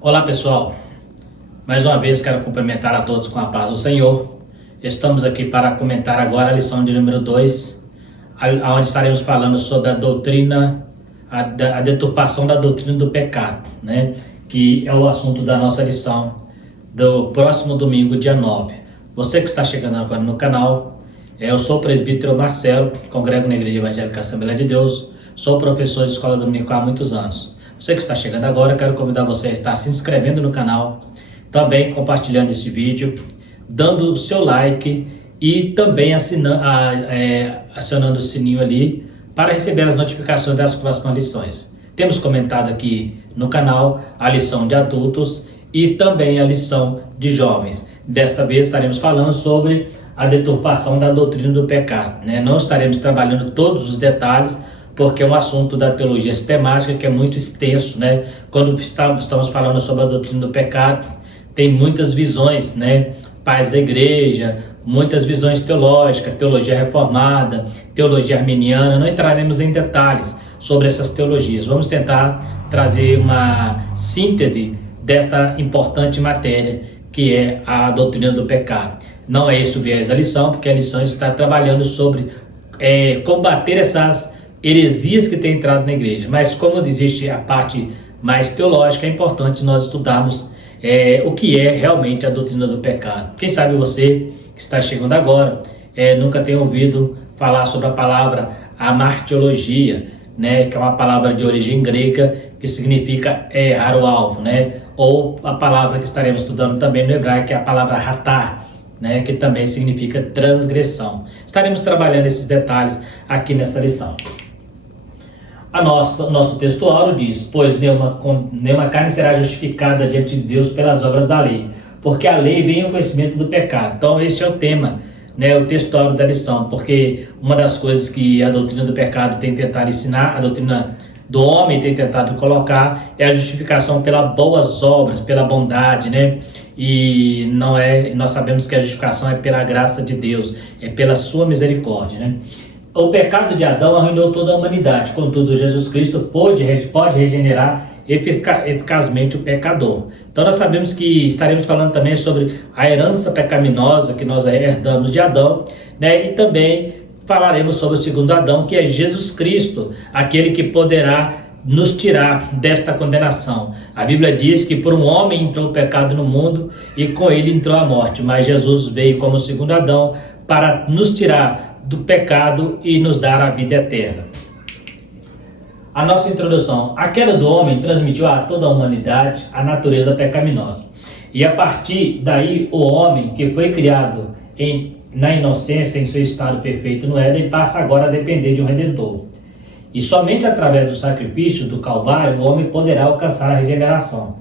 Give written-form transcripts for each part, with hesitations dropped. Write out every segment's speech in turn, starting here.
Olá pessoal, mais uma vez quero cumprimentar a todos com a paz do Senhor. Estamos aqui para comentar agora a lição de número 2, onde estaremos falando sobre a doutrina, a deturpação da doutrina do pecado, né? Que é o assunto da nossa lição do próximo domingo, dia 9. Você que está chegando agora no canal, eu sou o presbítero Marcelo, congrego na Igreja Evangélica Assembleia de Deus, sou professor de escola dominical há muitos anos. Você que está chegando agora, quero convidar você a estar se inscrevendo no canal, também compartilhando esse vídeo, dando o seu like e também acionando o sininho ali para receber as notificações das próximas lições. Temos comentado aqui no canal a lição de adultos e também a lição de jovens. Desta vez estaremos falando sobre a deturpação da doutrina do pecado, né? Não estaremos trabalhando todos os detalhes, porque é um assunto da teologia sistemática que é muito extenso, né? Quando estamos falando sobre a doutrina do pecado, tem muitas visões, né? Pais da igreja, muitas visões teológicas, teologia reformada, teologia arminiana. Não entraremos em detalhes sobre essas teologias. Vamos tentar trazer uma síntese desta importante matéria que é a doutrina do pecado. Não é esse o viés da lição, porque a lição está trabalhando sobre combater essas heresias que têm entrado na igreja, mas como existe a parte mais teológica, é importante nós estudarmos o que é realmente a doutrina do pecado. Quem sabe você que está chegando agora nunca tenha ouvido falar sobre a palavra amartiologia, né, que é uma palavra de origem grega que significa errar o alvo, né, ou a palavra que estaremos estudando também no hebraico, que é a palavra ratá, né, que também significa transgressão. Estaremos trabalhando esses detalhes aqui nesta lição. Nosso texto áureo diz: pois nenhuma carne será justificada diante de Deus pelas obras da lei, porque a lei vem ao conhecimento do pecado. Então este é o tema, né, o texto áureo da lição, porque uma das coisas que a doutrina do pecado tem tentado ensinar, a doutrina do homem tem tentado colocar, é a justificação pelas boas obras, pela bondade, né? E nós sabemos que a justificação é pela graça de Deus, é pela sua misericórdia, né? O pecado de Adão arruinou toda a humanidade, contudo Jesus Cristo pode regenerar eficazmente o pecador. Então nós sabemos que estaremos falando também sobre a herança pecaminosa que nós herdamos de Adão, né? E também falaremos sobre o segundo Adão, que é Jesus Cristo, aquele que poderá nos tirar desta condenação. A Bíblia diz que por um homem entrou o pecado no mundo e com ele entrou a morte, mas Jesus veio como o segundo Adão para nos tirar do pecado e nos dar a vida eterna. A nossa introdução: a queda do homem transmitiu a toda a humanidade a natureza pecaminosa. E a partir daí, o homem que foi criado na inocência, em seu estado perfeito no Éden, passa agora a depender de um Redentor. E somente através do sacrifício do Calvário, o homem poderá alcançar a regeneração.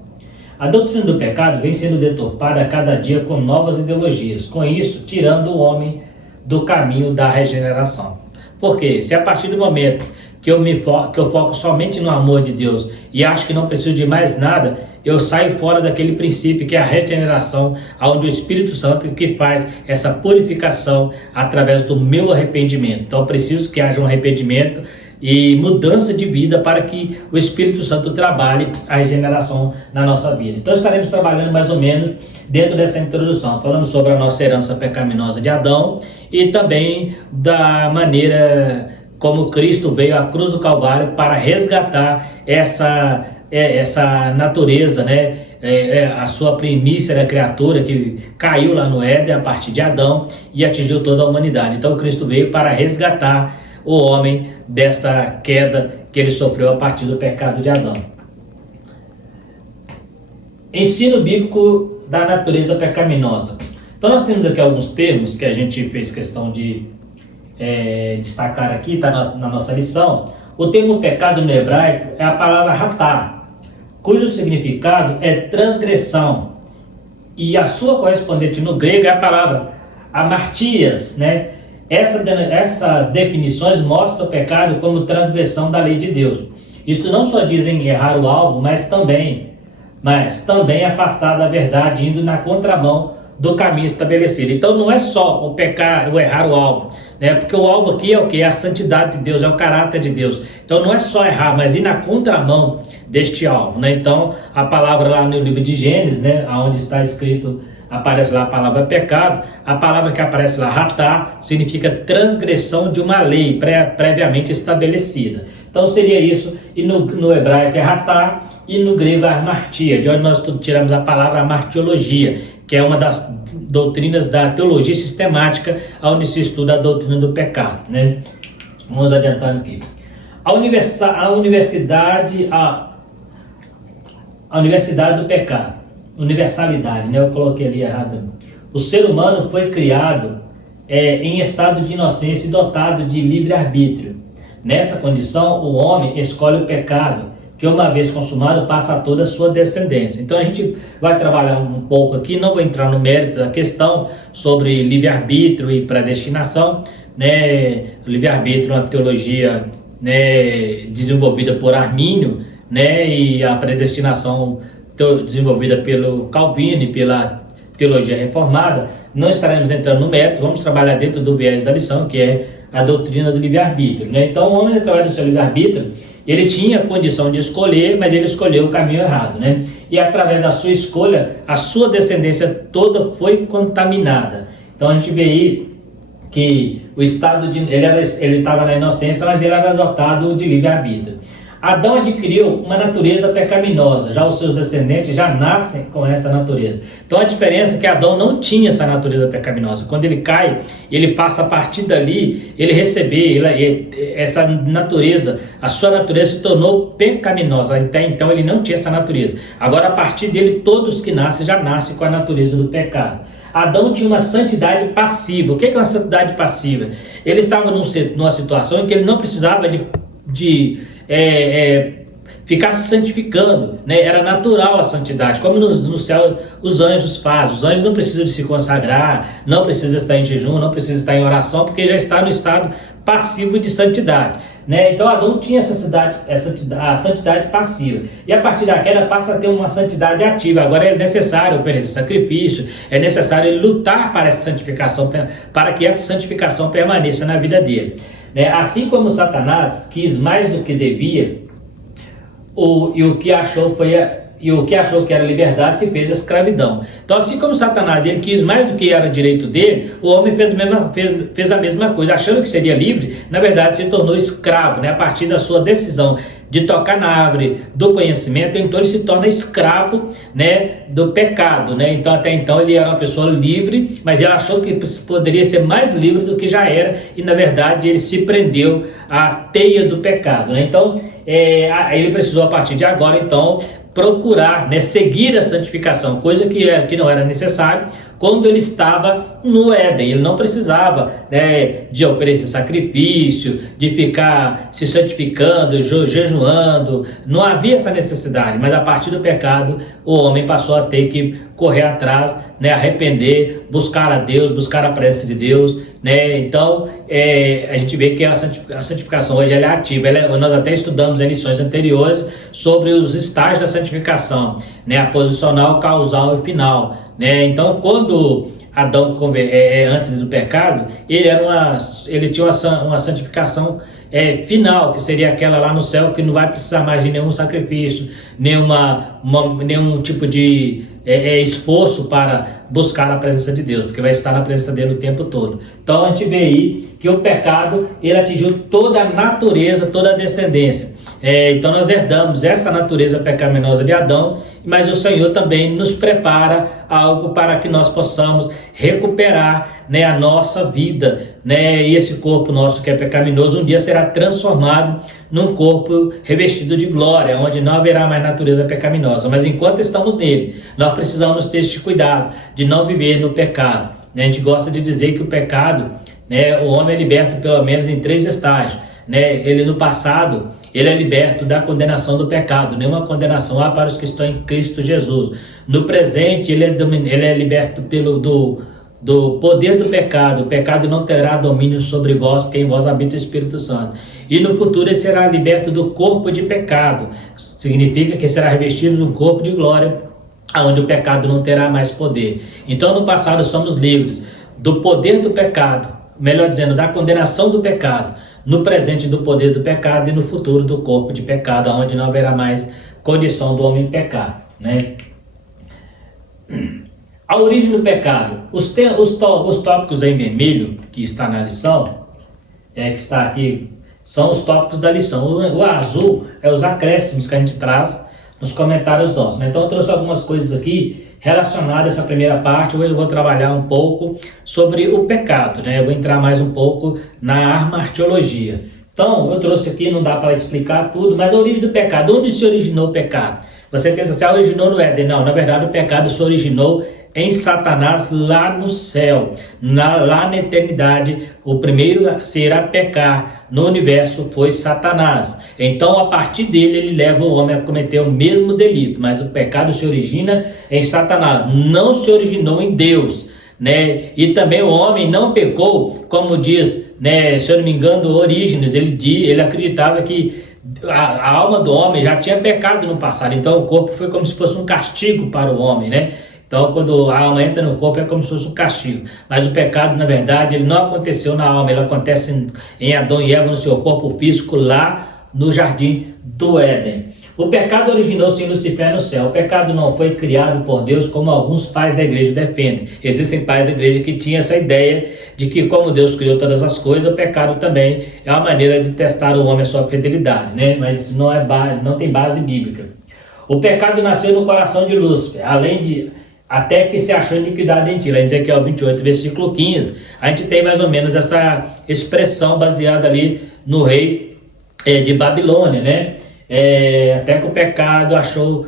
A doutrina do pecado vem sendo deturpada a cada dia com novas ideologias, com isso tirando o homem do caminho da regeneração. Porque se a partir do momento que eu foco somente no amor de Deus e acho que não preciso de mais nada, eu saio fora daquele princípio que é a regeneração, onde o Espírito Santo que faz essa purificação através do meu arrependimento. Então eu preciso que haja um arrependimento e mudança de vida para que o Espírito Santo trabalhe a regeneração na nossa vida. Então estaremos trabalhando mais ou menos dentro dessa introdução, falando sobre a nossa herança pecaminosa de Adão e também da maneira como Cristo veio à cruz do Calvário para resgatar essa natureza, né? A sua primícia da criatura que caiu lá no Éden a partir de Adão e atingiu toda a humanidade. Então Cristo veio para resgatar o homem desta queda que ele sofreu a partir do pecado de Adão. Ensino bíblico da natureza pecaminosa. Então nós temos aqui alguns termos que a gente fez questão de destacar aqui, está na nossa lição. O termo pecado no hebraico é a palavra ratá, cujo significado é transgressão, e a sua correspondente no grego é a palavra amartias, né? Essas definições mostram o pecado como transgressão da lei de Deus. Isto não só dizem errar o alvo, mas também afastar da verdade, indo na contramão do caminho estabelecido. Então não é só o pecar, o errar o alvo, né? Porque o alvo aqui é o que? É a santidade de Deus, é o caráter de Deus. Então não é só errar, mas ir na contramão deste alvo, né? Então a palavra lá no livro de Gênesis, né, onde está escrito, aparece lá a palavra pecado, a palavra que aparece lá, ratar, significa transgressão de uma lei previamente estabelecida. Então seria isso, e no hebraico é ratar, e no grego é armartia, de onde nós tiramos a palavra amartiologia, que é uma das doutrinas da teologia sistemática, onde se estuda a doutrina do pecado, né? Vamos adiantando aqui. A universidade do pecado, universalidade, né? Eu coloquei ali errado. O ser humano foi criado em estado de inocência e dotado de livre-arbítrio. Nessa condição, o homem escolhe o pecado, que uma vez consumado passa a toda a sua descendência. Então a gente vai trabalhar um pouco aqui, não vou entrar no mérito da questão sobre livre-arbítrio e predestinação, né? Livre-arbítrio é uma teologia, né, desenvolvida por Armínio, né, e a predestinação desenvolvida pelo Calvino e pela teologia reformada. Não estaremos entrando no mérito, vamos trabalhar dentro do viés da lição, que é a doutrina do livre-arbítrio, né? Então o homem, através do seu livre-arbítrio, ele tinha condição de escolher, mas ele escolheu o caminho errado, né? E através da sua escolha, a sua descendência toda foi contaminada. Então a gente vê aí que o estado de... ele estava na inocência, mas ele era dotado de livre-arbítrio. Adão adquiriu uma natureza pecaminosa, já os seus descendentes já nascem com essa natureza. Então a diferença é que Adão não tinha essa natureza pecaminosa. Quando ele cai, ele passa a partir dali, ele receber essa natureza, a sua natureza se tornou pecaminosa. Até então ele não tinha essa natureza. Agora a partir dele, todos que nascem já nascem com a natureza do pecado. Adão tinha uma santidade passiva. O que é uma santidade passiva? Ele estava numa situação em que ele não precisava de ficar se santificando, né? Era natural a santidade, como no céu os anjos fazem. Os anjos não precisam de se consagrar, não precisam estar em jejum, não precisam estar em oração, porque já está no estado passivo de santidade, né? Então Adão tinha a santidade passiva, e a partir da queda passa a ter uma santidade ativa. Agora é necessário oferecer sacrifício, é necessário ele lutar para essa santificação, para que essa santificação permaneça na vida dele, né? Assim como Satanás quis mais do que devia, e o que achou que era liberdade se fez escravidão. Então, assim como Satanás ele quis mais do que era direito dele, o homem fez a mesma coisa, achando que seria livre, na verdade se tornou escravo, né? A partir da sua decisão de tocar na árvore do conhecimento, então ele se torna escravo, né, do pecado, né? Então até então ele era uma pessoa livre, mas ele achou que poderia ser mais livre do que já era, e na verdade ele se prendeu à teia do pecado, né? Então ele precisou a partir de agora então procurar, né, seguir a santificação, coisa que não era necessário quando ele estava no Éden. Ele não precisava, né, de oferecer sacrifício, de ficar se santificando, jejuando. Não havia essa necessidade, mas a partir do pecado o homem passou a ter que correr atrás, né, arrepender, buscar a Deus, buscar a presença de Deus, né? Então a gente vê que a santificação hoje ela é ativa. Nós até estudamos em lições anteriores sobre os estágios da santificação, né? A posicional, causal e final, né? Então quando Adão, antes do pecado, ele tinha uma santificação final, que seria aquela lá no céu, que não vai precisar mais de nenhum sacrifício, nenhum tipo de esforço para buscar a presença de Deus, porque vai estar na presença dele o tempo todo. Então a gente vê aí que o pecado ele atingiu toda a natureza, toda a descendência. Então nós herdamos essa natureza pecaminosa de Adão, mas o Senhor também nos prepara algo para que nós possamos recuperar, né, a nossa vida, né? E esse corpo nosso que é pecaminoso um dia será transformado num corpo revestido de glória, onde não haverá mais natureza pecaminosa. Mas enquanto estamos nele, nós precisamos ter este cuidado de não viver no pecado, né? A gente gosta de dizer que o pecado, né, o homem é liberto pelo menos em 3 estágios. Né? Ele no passado, ele é liberto da condenação do pecado, nenhuma condenação há para os que estão em Cristo Jesus. No presente, ele é liberto do poder do pecado. O pecado não terá domínio sobre vós, porque em vós habita o Espírito Santo. E no futuro ele será liberto do corpo de pecado, significa que será revestido de um corpo de glória, onde o pecado não terá mais poder. Então, no passado, somos livres do poder do pecado, melhor dizendo, da condenação do pecado, no presente do poder do pecado e no futuro do corpo de pecado, onde não haverá mais condição do homem pecar, né? A origem do pecado. Os tópicos em vermelho, que está na lição, que está aqui, são os tópicos da lição. O azul é os acréscimos que a gente traz nos comentários nossos, né? Então eu trouxe algumas coisas aqui relacionadas a essa primeira parte. Hoje eu vou trabalhar um pouco sobre o pecado, né? Eu vou entrar mais um pouco na armartiologia. Então eu trouxe aqui, não dá para explicar tudo, mas a origem do pecado. Onde se originou o pecado? Você pensa assim, originou no Éden. Não, na verdade o pecado se originou em Satanás lá no céu, lá na eternidade. O primeiro ser a pecar no universo foi Satanás. Então, a partir dele, ele leva o homem a cometer o mesmo delito. Mas o pecado se origina em Satanás, não se originou em Deus, né? E também o homem não pecou, como diz, né, se eu não me engano, Orígenes, ele acreditava que a alma do homem já tinha pecado no passado. Então, o corpo foi como se fosse um castigo para o homem, né? Então, quando a alma entra no corpo, é como se fosse um castigo. Mas o pecado, na verdade, ele não aconteceu na alma, ele acontece em Adão e Eva, no seu corpo físico, lá no jardim do Éden. O pecado originou-se em Lucifer no céu. O pecado não foi criado por Deus, como alguns pais da igreja defendem. Existem pais da igreja que tinham essa ideia de que, como Deus criou todas as coisas, o pecado também é uma maneira de testar o homem a sua fidelidade, né? Mas não tem base bíblica. O pecado nasceu no coração de Lúcifer, até que se achou iniquidade em ti. Lá em Ezequiel 28, versículo 15, a gente tem mais ou menos essa expressão baseada ali no rei de Babilônia, né? Até que o pecado achou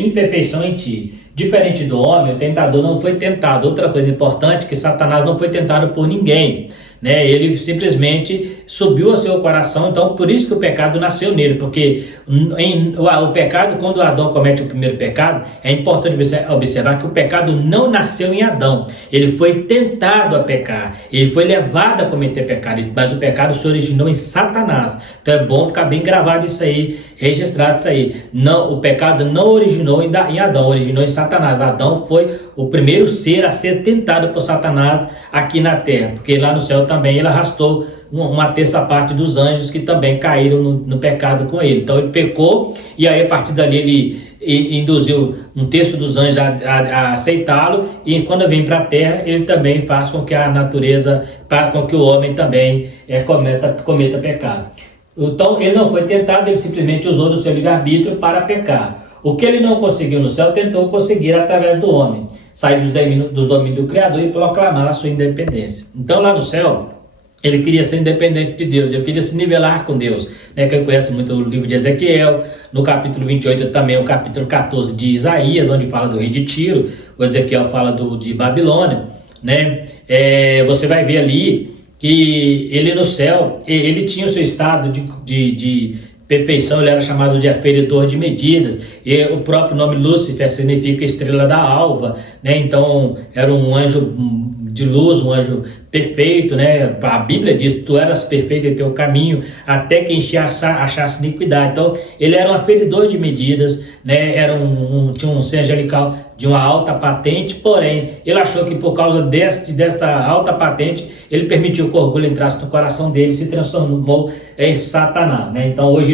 imperfeição em ti. Diferente do homem, o tentador não foi tentado. Outra coisa importante, que Satanás não foi tentado por ninguém, né? Ele simplesmente subiu ao seu coração. Então por isso que o pecado nasceu nele, porque o pecado, quando Adão comete o primeiro pecado, é importante observar que o pecado não nasceu em Adão, ele foi tentado a pecar, ele foi levado a cometer pecado, mas o pecado se originou em Satanás. Então é bom ficar bem gravado isso aí, registrado isso aí. Não, o pecado não originou em Adão, originou em Satanás. Adão foi o primeiro ser a ser tentado por Satanás aqui na terra, porque lá no céu também ele arrastou uma terça parte dos anjos que também caíram no pecado com ele. Então ele pecou, e aí a partir dali ele induziu um terço dos anjos a aceitá-lo, e quando vem para a terra ele também faz com que a natureza, com que o homem também cometa pecado. Então ele não foi tentado, ele simplesmente usou do seu livre-arbítrio para pecar. O que ele não conseguiu no céu, tentou conseguir através do homem, sair dos domínios do Criador e proclamar a sua independência. Então lá no céu, ele queria ser independente de Deus, ele queria se nivelar com Deus, né? Quem conhece muito o livro de Ezequiel, no capítulo 28 também o capítulo 14 de Isaías, onde fala do rei de Tiro, o Ezequiel fala de Babilônia, né? Você vai ver ali que ele no céu, ele tinha o seu estado de perfeição, ele era chamado de aferidor de medidas, e o próprio nome Lúcifer significa estrela da alva, né? Então era um anjo de luz, um anjo perfeito, né? A Bíblia diz, tu eras perfeito em teu caminho, até que achasse iniquidade. Então ele era um aferidor de medidas, né? Tinha um ser angelical de uma alta patente, porém ele achou que por causa desta alta patente, ele permitiu que o orgulho entrasse no coração dele e se transformou em Satanás, né? Então hoje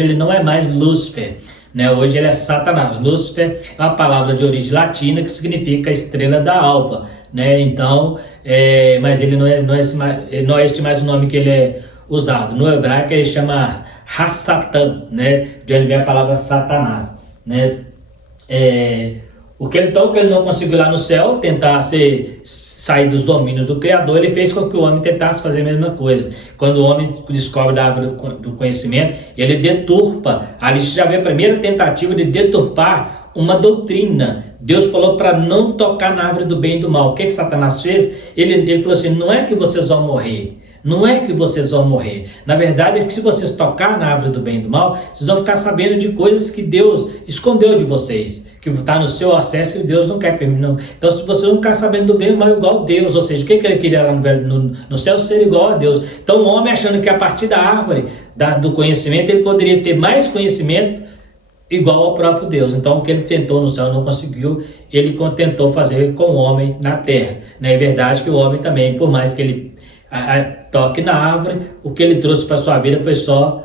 ele não é mais Lúcifer, né? Hoje ele é Satanás. Lúcifer é uma palavra de origem latina que significa estrela da alva, né? Então, mas ele não é este mais o nome que ele é usado. No hebraico ele chama Ha-Satan, né? De onde vem a palavra Satanás, né? O que ele não conseguiu lá no céu, tentar sair dos domínios do Criador, ele fez com que o homem tentasse fazer a mesma coisa. Quando o homem descobre da árvore do conhecimento, ele deturpa. Ali você já vê a primeira tentativa de deturpar uma doutrina. Deus falou para não tocar na árvore do bem e do mal. O que Satanás fez? Ele falou assim, não é que vocês vão morrer. Não é que vocês vão morrer. Na verdade, é que se vocês tocar na árvore do bem e do mal, vocês vão ficar sabendo de coisas que Deus escondeu de vocês, que está no seu acesso e Deus não quer permitir. Então, se vocês vão ficar sabendo do bem e do mal igual a Deus, ou seja, o que ele queria lá no céu? Ser igual a Deus. Então, o homem achando que a partir da árvore do conhecimento, ele poderia ter mais conhecimento igual ao próprio Deus. Então, o que ele tentou no céu não conseguiu, ele tentou fazer com o homem na terra. Não é verdade que o homem também, por mais que ele toque na árvore, o que ele trouxe para a sua vida foi só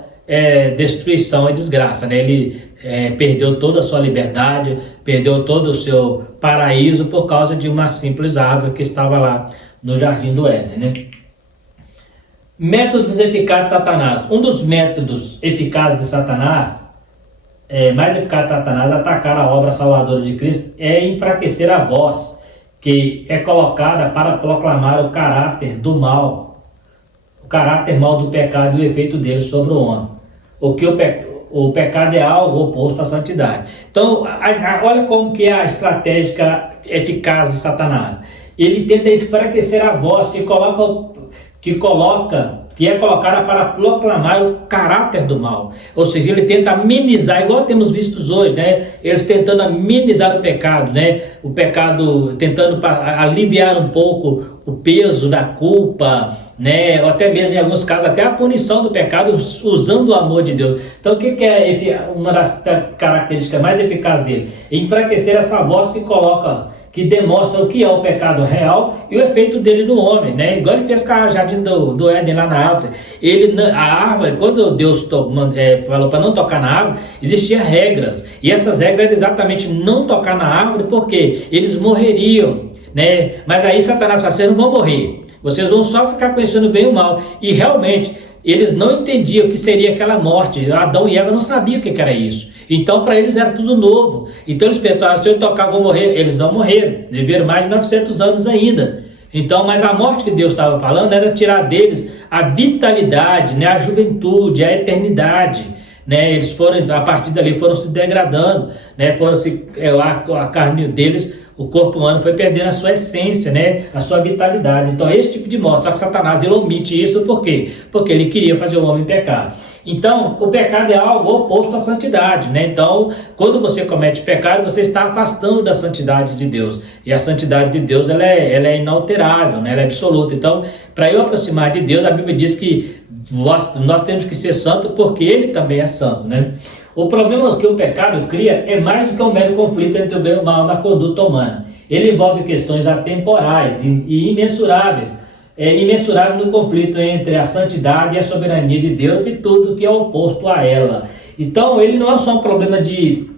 destruição e desgraça, né? Ele perdeu toda a sua liberdade, perdeu todo o seu paraíso por causa de uma simples árvore que estava lá no jardim do Éden, né? Métodos eficazes de Satanás. Um dos métodos eficazes de Satanás, mais eficaz de Satanás, atacar a obra salvadora de Cristo, é enfraquecer a voz que é colocada para proclamar o caráter do mal, o caráter mal do pecado e o efeito dele sobre o homem. O pecado é algo oposto à santidade. Então, olha como que é a estratégia eficaz de Satanás. Ele tenta enfraquecer a voz que é colocada para proclamar o caráter do mal. Ou seja, ele tenta amenizar, igual temos visto hoje, né? Eles tentando amenizar o pecado, né? O pecado tentando aliviar um pouco o peso da culpa, né? Ou até mesmo em alguns casos até a punição do pecado usando o amor de Deus. Então o que é uma das características mais eficazes dele? Enfraquecer essa voz que demonstra o que é o pecado real e o efeito dele no homem, né? Igual ele fez com a jardim do Éden lá na árvore. A árvore, quando Deus falou para não tocar na árvore, existiam regras. E essas regras eram exatamente não tocar na árvore, porque eles morreriam, né? Mas aí Satanás fala, vocês não vão morrer. Vocês vão só ficar conhecendo bem e o mal. E realmente, eles não entendiam o que seria aquela morte. Adão e Eva não sabiam o que era isso. Então, para eles era tudo novo. Então, eles pensaram, se eu tocar, eu vou morrer. Eles não morreram. Viveram mais de 900 anos ainda. Então, mas a morte que Deus estava falando era tirar deles a vitalidade, né, a juventude, a eternidade. Né? Eles foram, a partir dali, foram se degradando. Né? A carne deles, o corpo humano foi perdendo a sua essência, né? A sua vitalidade. Então, esse tipo de morte. Só que Satanás, ele omite isso por quê? Porque ele queria fazer o homem pecar. Então, o pecado é algo oposto à santidade, né? Então, quando você comete pecado, você está afastando da santidade de Deus. E a santidade de Deus, ela é inalterável, né? Ela é absoluta. Então, para eu aproximar de Deus, a Bíblia diz que nós temos que ser santos porque Ele também é santo, né? O problema que o pecado cria é mais do que um mero conflito entre o bem e o mal na conduta humana. Ele envolve questões atemporais e imensuráveis. Imensurável no conflito entre a santidade e a soberania de Deus e tudo que é oposto a ela. Então, ele não é só um problema de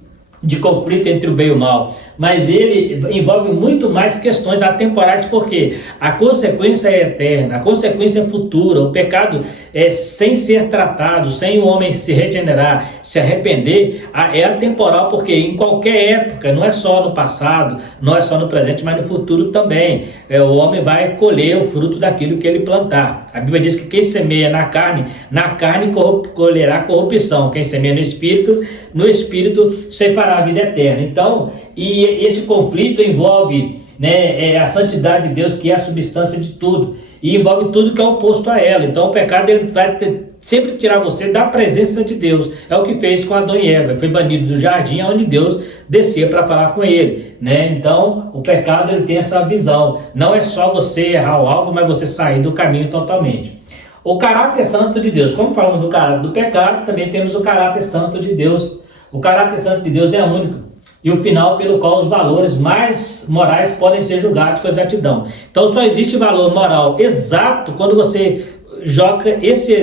conflito entre o bem e o mal, mas ele envolve muito mais questões atemporais, porque a consequência é eterna, a consequência é futura. O pecado sem ser tratado, sem o homem se regenerar, se arrepender, é atemporal, porque em qualquer época, não é só no passado, não é só no presente, mas no futuro também, o homem vai colher o fruto daquilo que ele plantar. A Bíblia diz que quem semeia na carne colherá corrupção. Quem semeia no Espírito ceifará a vida eterna. Então, e esse conflito envolve, né, a santidade de Deus, que é a substância de tudo, e envolve tudo que é oposto a ela. Então, o pecado ele vai sempre tirar você da presença de Deus. É o que fez com Adão e Eva. Foi banido do jardim, onde Deus descia para falar com ele, né? Então, o pecado ele tem essa visão. Não é só você errar o alvo, mas você sair do caminho totalmente. O caráter santo de Deus. Como falamos do caráter do pecado, também temos o caráter santo de Deus. O caráter santo de Deus é único e o final pelo qual os valores mais morais podem ser julgados com exatidão. Então, só existe valor moral exato quando você joga esse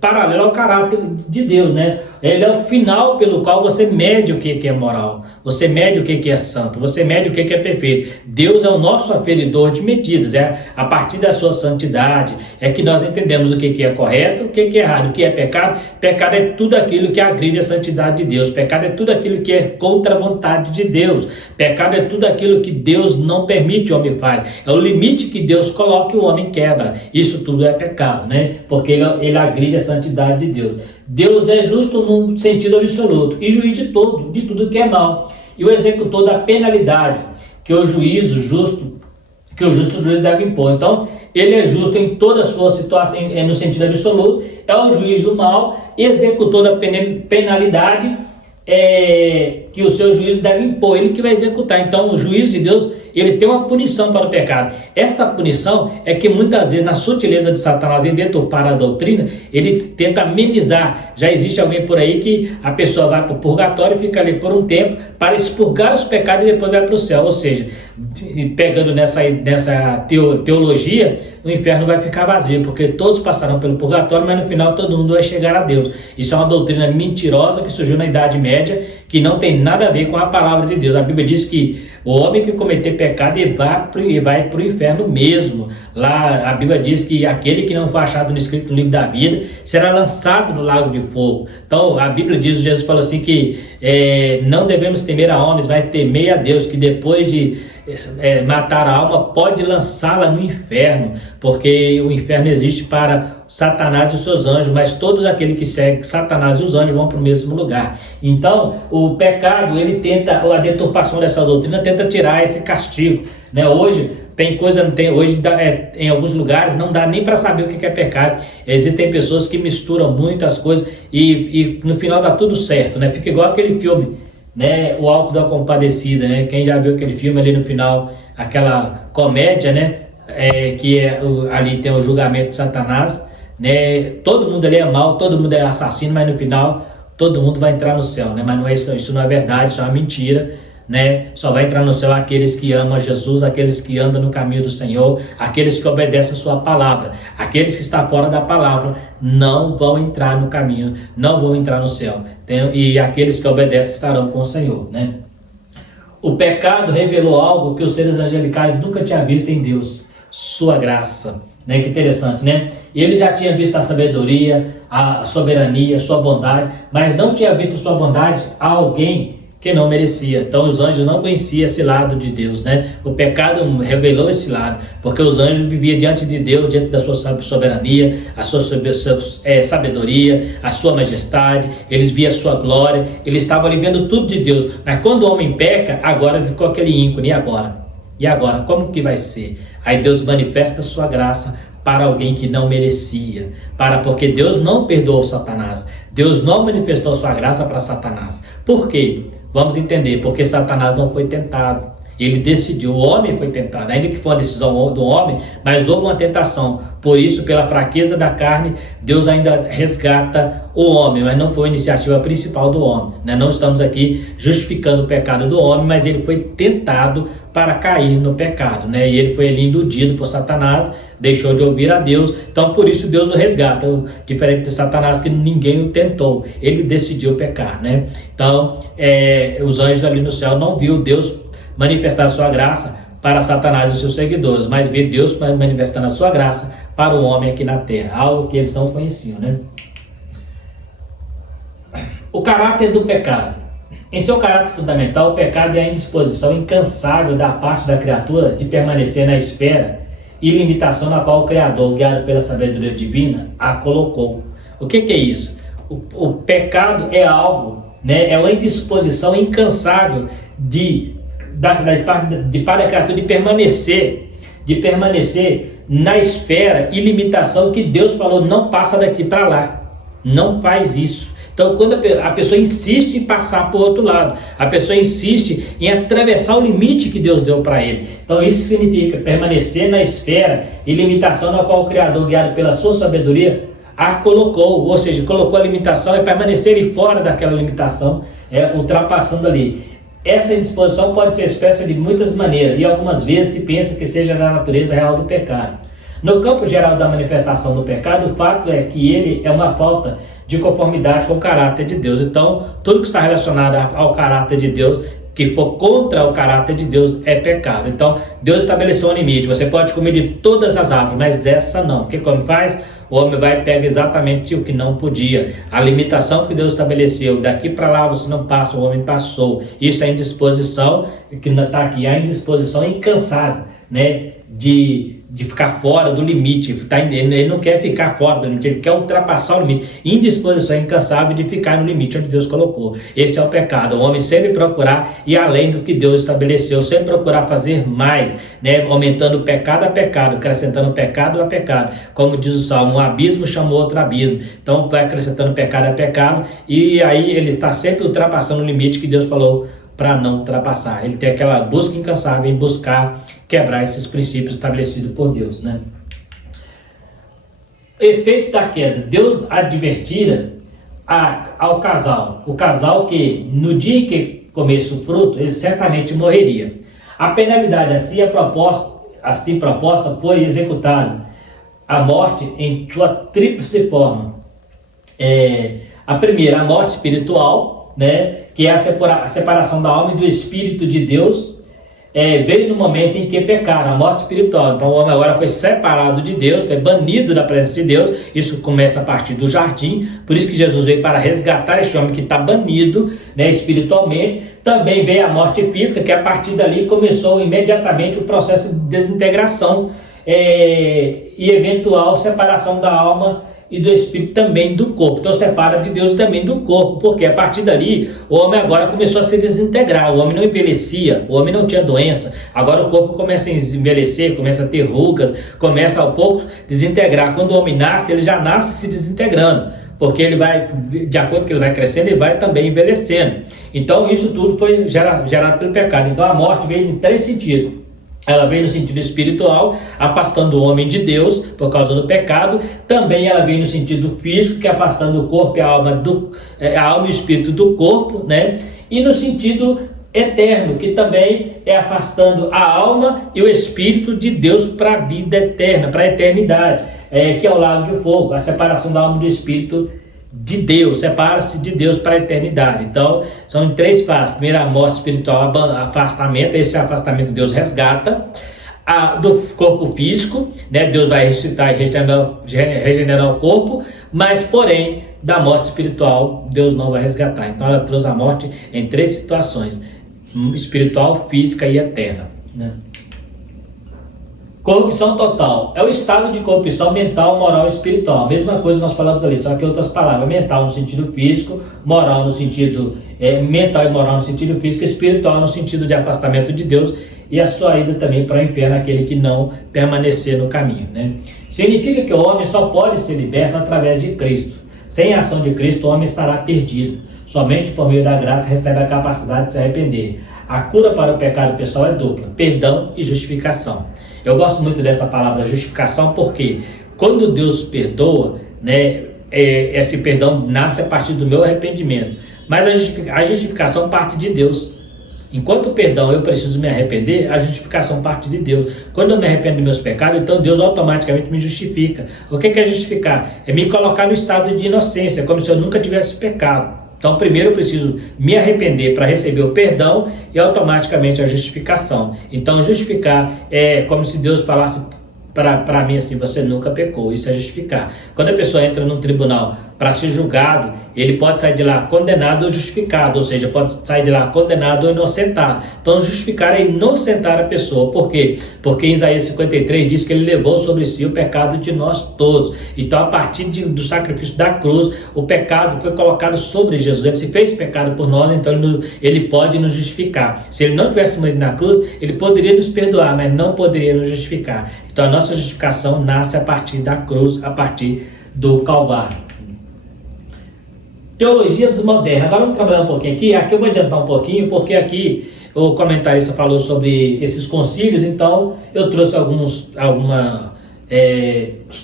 paralelo ao caráter de Deus, né? Ele é o final pelo qual você mede o que é moral, você mede o que é santo, você mede o que é perfeito. Deus é o nosso aferidor de medidas, a partir da sua santidade é que nós entendemos o que é correto, o que é errado, o que é pecado. Pecado é tudo aquilo que agride a santidade de Deus, pecado é tudo aquilo que é contra a vontade de Deus, pecado é tudo aquilo que Deus não permite o homem faz, é o limite que Deus coloca e o homem quebra. Isso tudo é pecado, né? Porque ele agride a santidade de Deus. Deus é justo num sentido absoluto e juiz de tudo que é mal, e o executor da penalidade que o justo juiz deve impor. Então, ele é justo em toda a sua situação, no sentido absoluto, é o juiz do mal, executor da penalidade, que o seu juízo deve impor, ele que vai executar. Então o juízo de Deus, ele tem uma punição para o pecado. Esta punição é que muitas vezes, na sutileza de Satanás em deturpar a doutrina, ele tenta amenizar. Já existe alguém por aí que a pessoa vai para o purgatório e fica ali por um tempo para expurgar os pecados e depois vai para o céu. Ou seja, pegando nessa teologia, o inferno vai ficar vazio, porque todos passarão pelo purgatório, mas no final todo mundo vai chegar a Deus. Isso é uma doutrina mentirosa que surgiu na Idade Média, que não tem nada a ver com a palavra de Deus. A Bíblia diz que o homem que cometer pecado vai para o inferno mesmo. Lá a Bíblia diz que aquele que não for achado no escrito no livro da vida será lançado no lago de fogo. Então a Bíblia diz, Jesus falou assim que não devemos temer a homens, mas temer a Deus, que depois de matar a alma pode lançá-la no inferno, porque o inferno existe para Satanás e os seus anjos, mas todos aqueles que seguem Satanás e os anjos vão para o mesmo lugar. Então o pecado, ele tenta, a deturpação dessa doutrina tenta tirar esse castigo, né? Hoje tem coisa, não tem, hoje em alguns lugares não dá nem para saber o que é pecado. Existem pessoas que misturam muitas coisas e no final dá tudo certo, né? Fica igual aquele filme, né, o Alto da Compadecida, né? Quem já viu aquele filme ali no final, aquela comédia, né, ali tem o julgamento de Satanás, né? Todo mundo ali é mau, todo mundo é assassino, mas no final todo mundo vai entrar no céu, né? Mas não é isso não é verdade, isso é uma mentira, né? Só vai entrar no céu aqueles que amam Jesus, aqueles que andam no caminho do Senhor, aqueles que obedecem a sua palavra. Aqueles que estão fora da palavra não vão entrar no caminho, não vão entrar no céu. E aqueles que obedecem estarão com o Senhor, né? O pecado revelou algo que os seres angelicais nunca tinham visto em Deus: sua graça, né? Que interessante, né? Ele já tinha visto a sabedoria, a soberania, sua bondade, mas não tinha visto sua bondade a alguém que não merecia. Então os anjos não conheciam esse lado de Deus, né? O pecado revelou esse lado, porque os anjos viviam diante de Deus, diante da sua soberania, a sua sabedoria, a sua majestade, eles viam a sua glória, eles estavam ali vendo tudo de Deus. Mas quando o homem peca, agora ficou aquele ícone: e agora? E agora? Como que vai ser? Aí Deus manifesta a sua graça para alguém que não merecia, porque Deus não perdoou Satanás, Deus não manifestou sua graça para Satanás. Por quê? Vamos entender, porque Satanás não foi tentado, ele decidiu, o homem foi tentado, ainda que foi uma decisão do homem, mas houve uma tentação. Por isso, pela fraqueza da carne, Deus ainda resgata o homem, mas não foi a iniciativa principal do homem, né? Não estamos aqui justificando o pecado do homem, mas ele foi tentado para cair no pecado, né? E ele foi ali iludido por Satanás, deixou de ouvir a Deus, então por isso Deus o resgata, diferente de Satanás, que ninguém o tentou, ele decidiu pecar, né? Então os anjos ali no céu não viu Deus manifestar a sua graça para Satanás e os seus seguidores, mas vê Deus manifestando a sua graça para o homem aqui na terra, algo que eles não conheciam, né? O caráter do pecado. Em seu caráter fundamental, o pecado é a indisposição incansável da parte da criatura de permanecer na esfera e limitação na qual o Criador, guiado pela sabedoria divina, a colocou. O que é isso? O pecado é algo, né? É uma indisposição incansável para a criatura de permanecer na esfera e limitação que Deus falou: não passa daqui para lá, não faz isso. Então, quando a pessoa insiste em passar para o outro lado, a pessoa insiste em atravessar o limite que Deus deu para ele. Então, isso significa permanecer na esfera e limitação na qual o Criador, guiado pela sua sabedoria, a colocou. Ou seja, colocou a limitação é permanecer ali fora daquela limitação, ultrapassando ali. Essa indisposição pode ser expressa de muitas maneiras e algumas vezes se pensa que seja da natureza real do pecado. No campo geral da manifestação do pecado, o fato é que ele é uma falta de conformidade com o caráter de Deus. Então, tudo que está relacionado ao caráter de Deus, que for contra o caráter de Deus, é pecado. Então, Deus estabeleceu um limite: você pode comer de todas as árvores, mas essa não. O que o homem faz? O homem vai e pega exatamente o que não podia. A limitação que Deus estabeleceu, daqui para lá você não passa, o homem passou. Isso é indisposição, que está aqui, a indisposição incansável, né, de de ficar fora do limite, ele não quer ficar fora do limite, ele quer ultrapassar o limite, indisposição incansável de ficar no limite onde Deus colocou. Esse é o pecado, o homem sempre procurar ir além do que Deus estabeleceu, sempre procurar fazer mais, né? Aumentando pecado a pecado, acrescentando pecado a pecado, como diz o Salmo, um abismo chamou outro abismo, então vai acrescentando pecado a pecado, e aí ele está sempre ultrapassando o limite que Deus falou para não ultrapassar. Ele tem aquela busca incansável em buscar quebrar esses princípios estabelecidos por Deus, né? Efeito da queda. Deus advertira ao casal, o casal que no dia em que comesse o fruto, ele certamente morreria. A penalidade assim proposta foi executada, a morte em sua tríplice forma. A primeira, a morte espiritual, né, que é a separação da alma e do Espírito de Deus, veio no momento em que pecaram, a morte espiritual. Então o homem agora foi separado de Deus, foi banido da presença de Deus. Isso começa a partir do jardim, por isso que Jesus veio para resgatar este homem que está banido, né, espiritualmente. Também veio a morte física, que a partir dali começou imediatamente o processo de desintegração e eventual separação da alma e do espírito também do corpo. Então separa de Deus também do corpo, porque a partir dali o homem agora começou a se desintegrar. O homem não envelhecia, o homem não tinha doença, agora o corpo começa a envelhecer, começa a ter rugas, começa ao pouco desintegrar. Quando o homem nasce, ele já nasce se desintegrando, porque ele vai, de acordo com que ele vai crescendo, ele vai também envelhecendo. Então isso tudo foi gerado pelo pecado. Então a morte veio em 3 sentidos. Ela veio no sentido espiritual, afastando o homem de Deus por causa do pecado. Também ela veio no sentido físico, que é afastando o corpo e a alma e o espírito do corpo, né? E no sentido eterno, que também é afastando a alma e o espírito de Deus para a vida eterna, para a eternidade, que é o lago de fogo, a separação da alma e do espírito de Deus, separa-se de Deus para a eternidade. Então, são em 3 fases. Primeiro, a morte espiritual, afastamento, esse afastamento Deus resgata. Do corpo físico, né? Deus vai ressuscitar e regenerar o corpo, mas, porém, da morte espiritual, Deus não vai resgatar. Então, ela trouxe a morte em 3 situações, espiritual, física e eterna, né? Corrupção total é o estado de corrupção mental, moral e espiritual. A mesma coisa nós falamos ali, só que outras palavras. Mental no sentido físico, moral no sentido mental e moral no sentido físico, espiritual no sentido de afastamento de Deus e a sua ida também para o inferno, aquele que não permanecer no caminho, né? Significa que o homem só pode ser liberto através de Cristo. Sem a ação de Cristo, o homem estará perdido. Somente por meio da graça recebe a capacidade de se arrepender. A cura para o pecado pessoal é dupla: perdão e justificação. Eu gosto muito dessa palavra justificação, porque quando Deus perdoa, né, esse perdão nasce a partir do meu arrependimento. Mas a justificação parte de Deus. Enquanto o perdão eu preciso me arrepender, a justificação parte de Deus. Quando eu me arrependo dos meus pecados, então Deus automaticamente me justifica. O que é justificar? É me colocar no estado de inocência, como se eu nunca tivesse pecado. Então primeiro eu preciso me arrepender para receber o perdão e automaticamente a justificação. Então justificar é como se Deus falasse para mim assim: você nunca pecou. Isso é justificar. Quando a pessoa entra num tribunal para ser julgado, ele pode sair de lá condenado ou justificado, ou seja, pode sair de lá condenado ou inocentado. Então justificar é inocentar a pessoa. Por quê? Porque em Isaías 53 diz que ele levou sobre si o pecado de nós todos. Então a partir do sacrifício da cruz, o pecado foi colocado sobre Jesus. Ele se fez pecado por nós, então ele pode nos justificar. Se ele não tivesse morrido na cruz, ele poderia nos perdoar, mas não poderia nos justificar. Então a nossa justificação nasce a partir da cruz, a partir do Calvário. Teologias modernas. Agora vamos trabalhar um pouquinho aqui. Aqui eu vou adiantar um pouquinho, porque aqui o comentarista falou sobre esses concílios, então eu trouxe alguns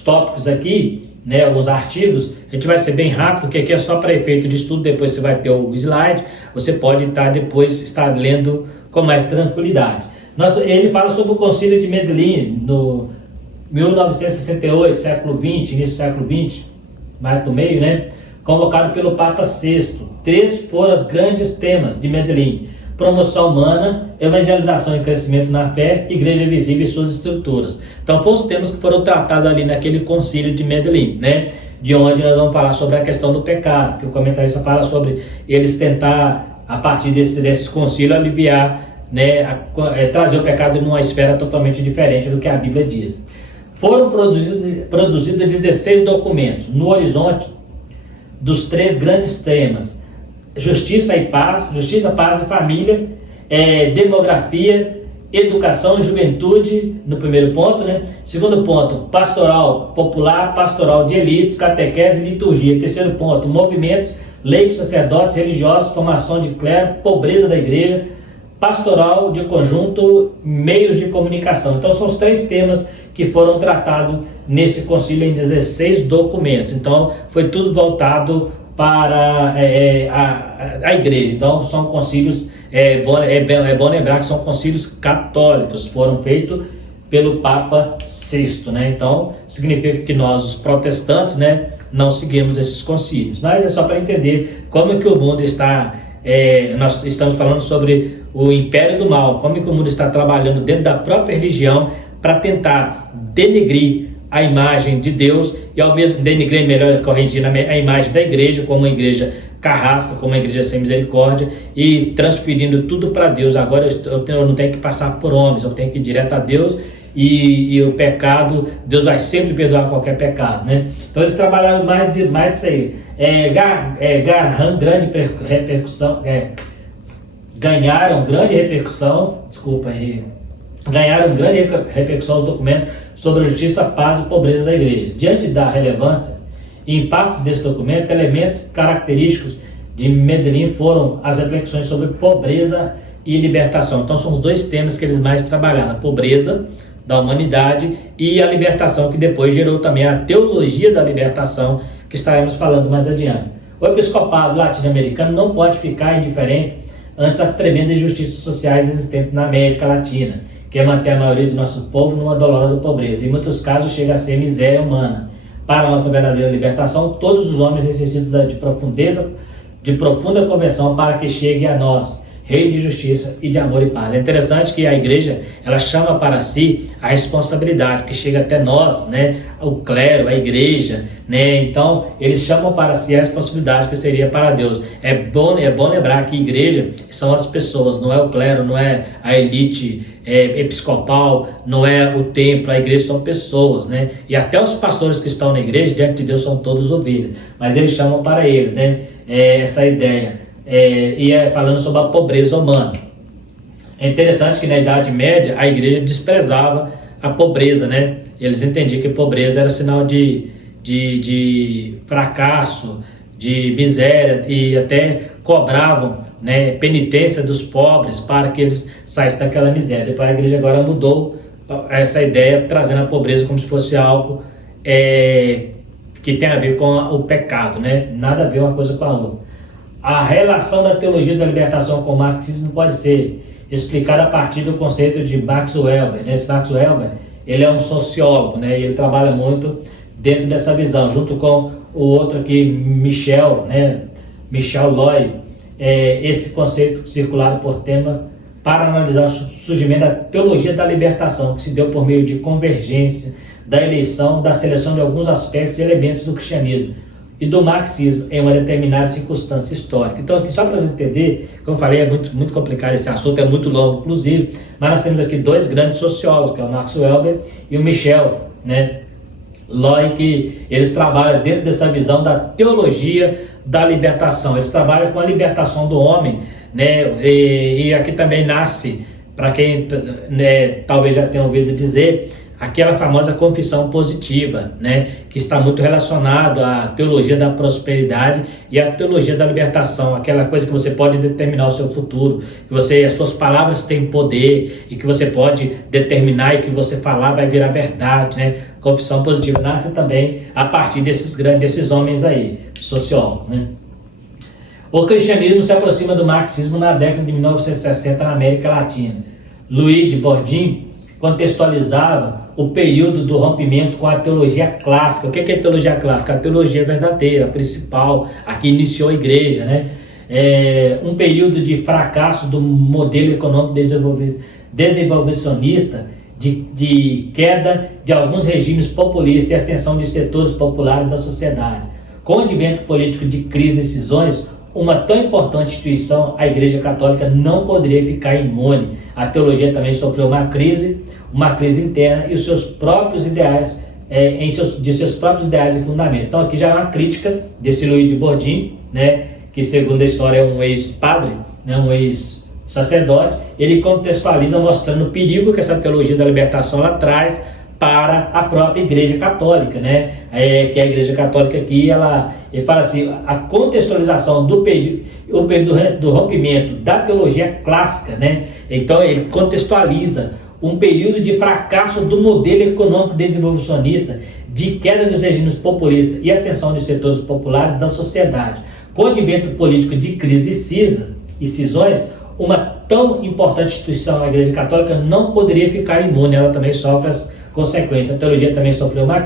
tópicos aqui, né, alguns artigos. A gente vai ser bem rápido, porque aqui é só para efeito de estudo. Depois você vai ter o slide, você pode depois estar lendo com mais tranquilidade. Ele fala sobre o concílio de Medellín, no 1968, século XX, início do século XX, mais do meio, né? Convocado pelo Papa VI. 3 foram os grandes temas de Medellín: promoção humana, evangelização e crescimento na fé, igreja visível e suas estruturas. Então foram os temas que foram tratados ali naquele concílio de Medellín, né? De onde nós vamos falar sobre a questão do pecado, que o comentarista fala sobre eles tentar, a partir desses concílios, aliviar né, trazer o pecado numa esfera totalmente diferente do que a Bíblia diz. Foram produzidos 16 documentos no horizonte dos 3 grandes temas: justiça, paz e família, demografia, educação e juventude, no primeiro ponto, né? Segundo ponto, pastoral popular, pastoral de elites, catequese e liturgia. Terceiro ponto, movimentos, leigos, sacerdotes, religiosos, formação de clero, pobreza da igreja, pastoral de conjunto, meios de comunicação. Então são os 3 temas que foram tratados nesse concílio em 16 documentos. Então foi tudo voltado para a igreja. Então são concílios, é bom lembrar que são concílios católicos, foram feitos pelo Papa VI, né? Então significa que nós, os protestantes, né, não seguimos esses concílios. Mas é só para entender como é que o mundo está, nós estamos falando sobre o império do mal, como é que o mundo está trabalhando dentro da própria religião para tentar denegrir a imagem de Deus e ao mesmo denegrir, melhor corrigindo, a imagem da igreja, como uma igreja carrasca, como uma igreja sem misericórdia, e transferindo tudo para Deus. Agora eu não tenho que passar por homens, eu tenho que ir direto a Deus, e o pecado, Deus vai sempre perdoar qualquer pecado, né? Então eles trabalharam mais disso aí. Grande repercussão, ganharam grande repercussão os documentos sobre a justiça, paz e pobreza da igreja. Diante da relevância e impactos desse documento, elementos característicos de Medellín foram as reflexões sobre pobreza e libertação. Então são os 2 temas que eles mais trabalharam: a pobreza da humanidade e a libertação, que depois gerou também a teologia da libertação, que estaremos falando mais adiante. O episcopado latino-americano não pode ficar indiferente ante as tremendas injustiças sociais existentes na América Latina, que é manter a maioria do nosso povo numa dolorosa pobreza. Em muitos casos chega a ser miséria humana. Para a nossa verdadeira libertação, todos os homens necessitam de profunda conversão para que chegue a nós, reino de justiça e de amor e paz. É interessante que a igreja, ela chama para si a responsabilidade que chega até nós, né, o clero, a igreja, né? Então eles chamam para si a responsabilidade que seria para Deus. É bom lembrar que igreja são as pessoas, não é o clero, não é a elite episcopal, não é o templo. A igreja são pessoas, né? E até os pastores que estão na igreja, diante de Deus, são todos ovelhas, mas eles chamam para eles, né, essa ideia. Falando sobre a pobreza humana. É interessante que na Idade Média a igreja desprezava a pobreza, né? Eles entendiam que pobreza era sinal de fracasso, de miséria, e até cobravam, né, penitência dos pobres para que eles saíssem daquela miséria. Depois a igreja agora mudou essa ideia, trazendo a pobreza como se fosse algo que tem a ver com o pecado, né? Nada a ver uma coisa com a outra. A relação da teologia da libertação com o marxismo pode ser explicada a partir do conceito de Max Weber, né? Esse Max Weber, ele é um sociólogo, né? E ele trabalha muito dentro dessa visão, junto com o outro aqui, Michel Loy, esse conceito circulado por tema para analisar o surgimento da teologia da libertação, que se deu por meio de convergência da eleição, da seleção de alguns aspectos e elementos do cristianismo e do marxismo em uma determinada circunstância histórica. Então aqui só para você entender, como eu falei, é muito complicado esse assunto, é muito longo inclusive, mas nós temos aqui 2 grandes sociólogos, que é o Max Weber e o Michel, né, Loy, que eles trabalham dentro dessa visão da teologia da libertação. Eles trabalham com a libertação do homem, né, e aqui também nasce, para quem, né, talvez já tenha ouvido dizer, aquela famosa confissão positiva, né, que está muito relacionada à teologia da prosperidade e à teologia da libertação, aquela coisa que você pode determinar o seu futuro, que as suas palavras têm poder e que você pode determinar, e que você falar vai virar verdade, né? Confissão positiva nasce também a partir desses homens aí, sociólogos, né? O cristianismo se aproxima do marxismo na década de 1960 na América Latina. Luiz de Bourdin contextualizava o período do rompimento com a teologia clássica. O que é teologia clássica? A teologia verdadeira, a principal, a que iniciou a igreja, né? Um período de fracasso do modelo econômico desenvolvicionista, de queda de alguns regimes populistas e ascensão de setores populares da sociedade. Com o advento político de crise e cisões, uma tão importante instituição, a Igreja Católica não poderia ficar imune. A teologia também sofreu uma crise interna e os seus próprios ideais, de seus próprios ideais e fundamentos. Então aqui já é uma crítica desse Luiz de Bourdieu, né, que segundo a história é um ex-padre, né, um ex-sacerdote. Ele contextualiza mostrando o perigo que essa teologia da libertação ela traz para a própria Igreja Católica, né? Que a Igreja Católica aqui, ele fala assim, a contextualização do período do rompimento da teologia clássica, né? Então ele contextualiza um período de fracasso do modelo econômico desenvolvimentista, de queda dos regimes populistas e ascensão de setores populares da sociedade. Com o advento político de crise e cisões, uma tão importante instituição, a Igreja Católica, não poderia ficar imune, ela também sofre as consequências. A teologia também sofreu uma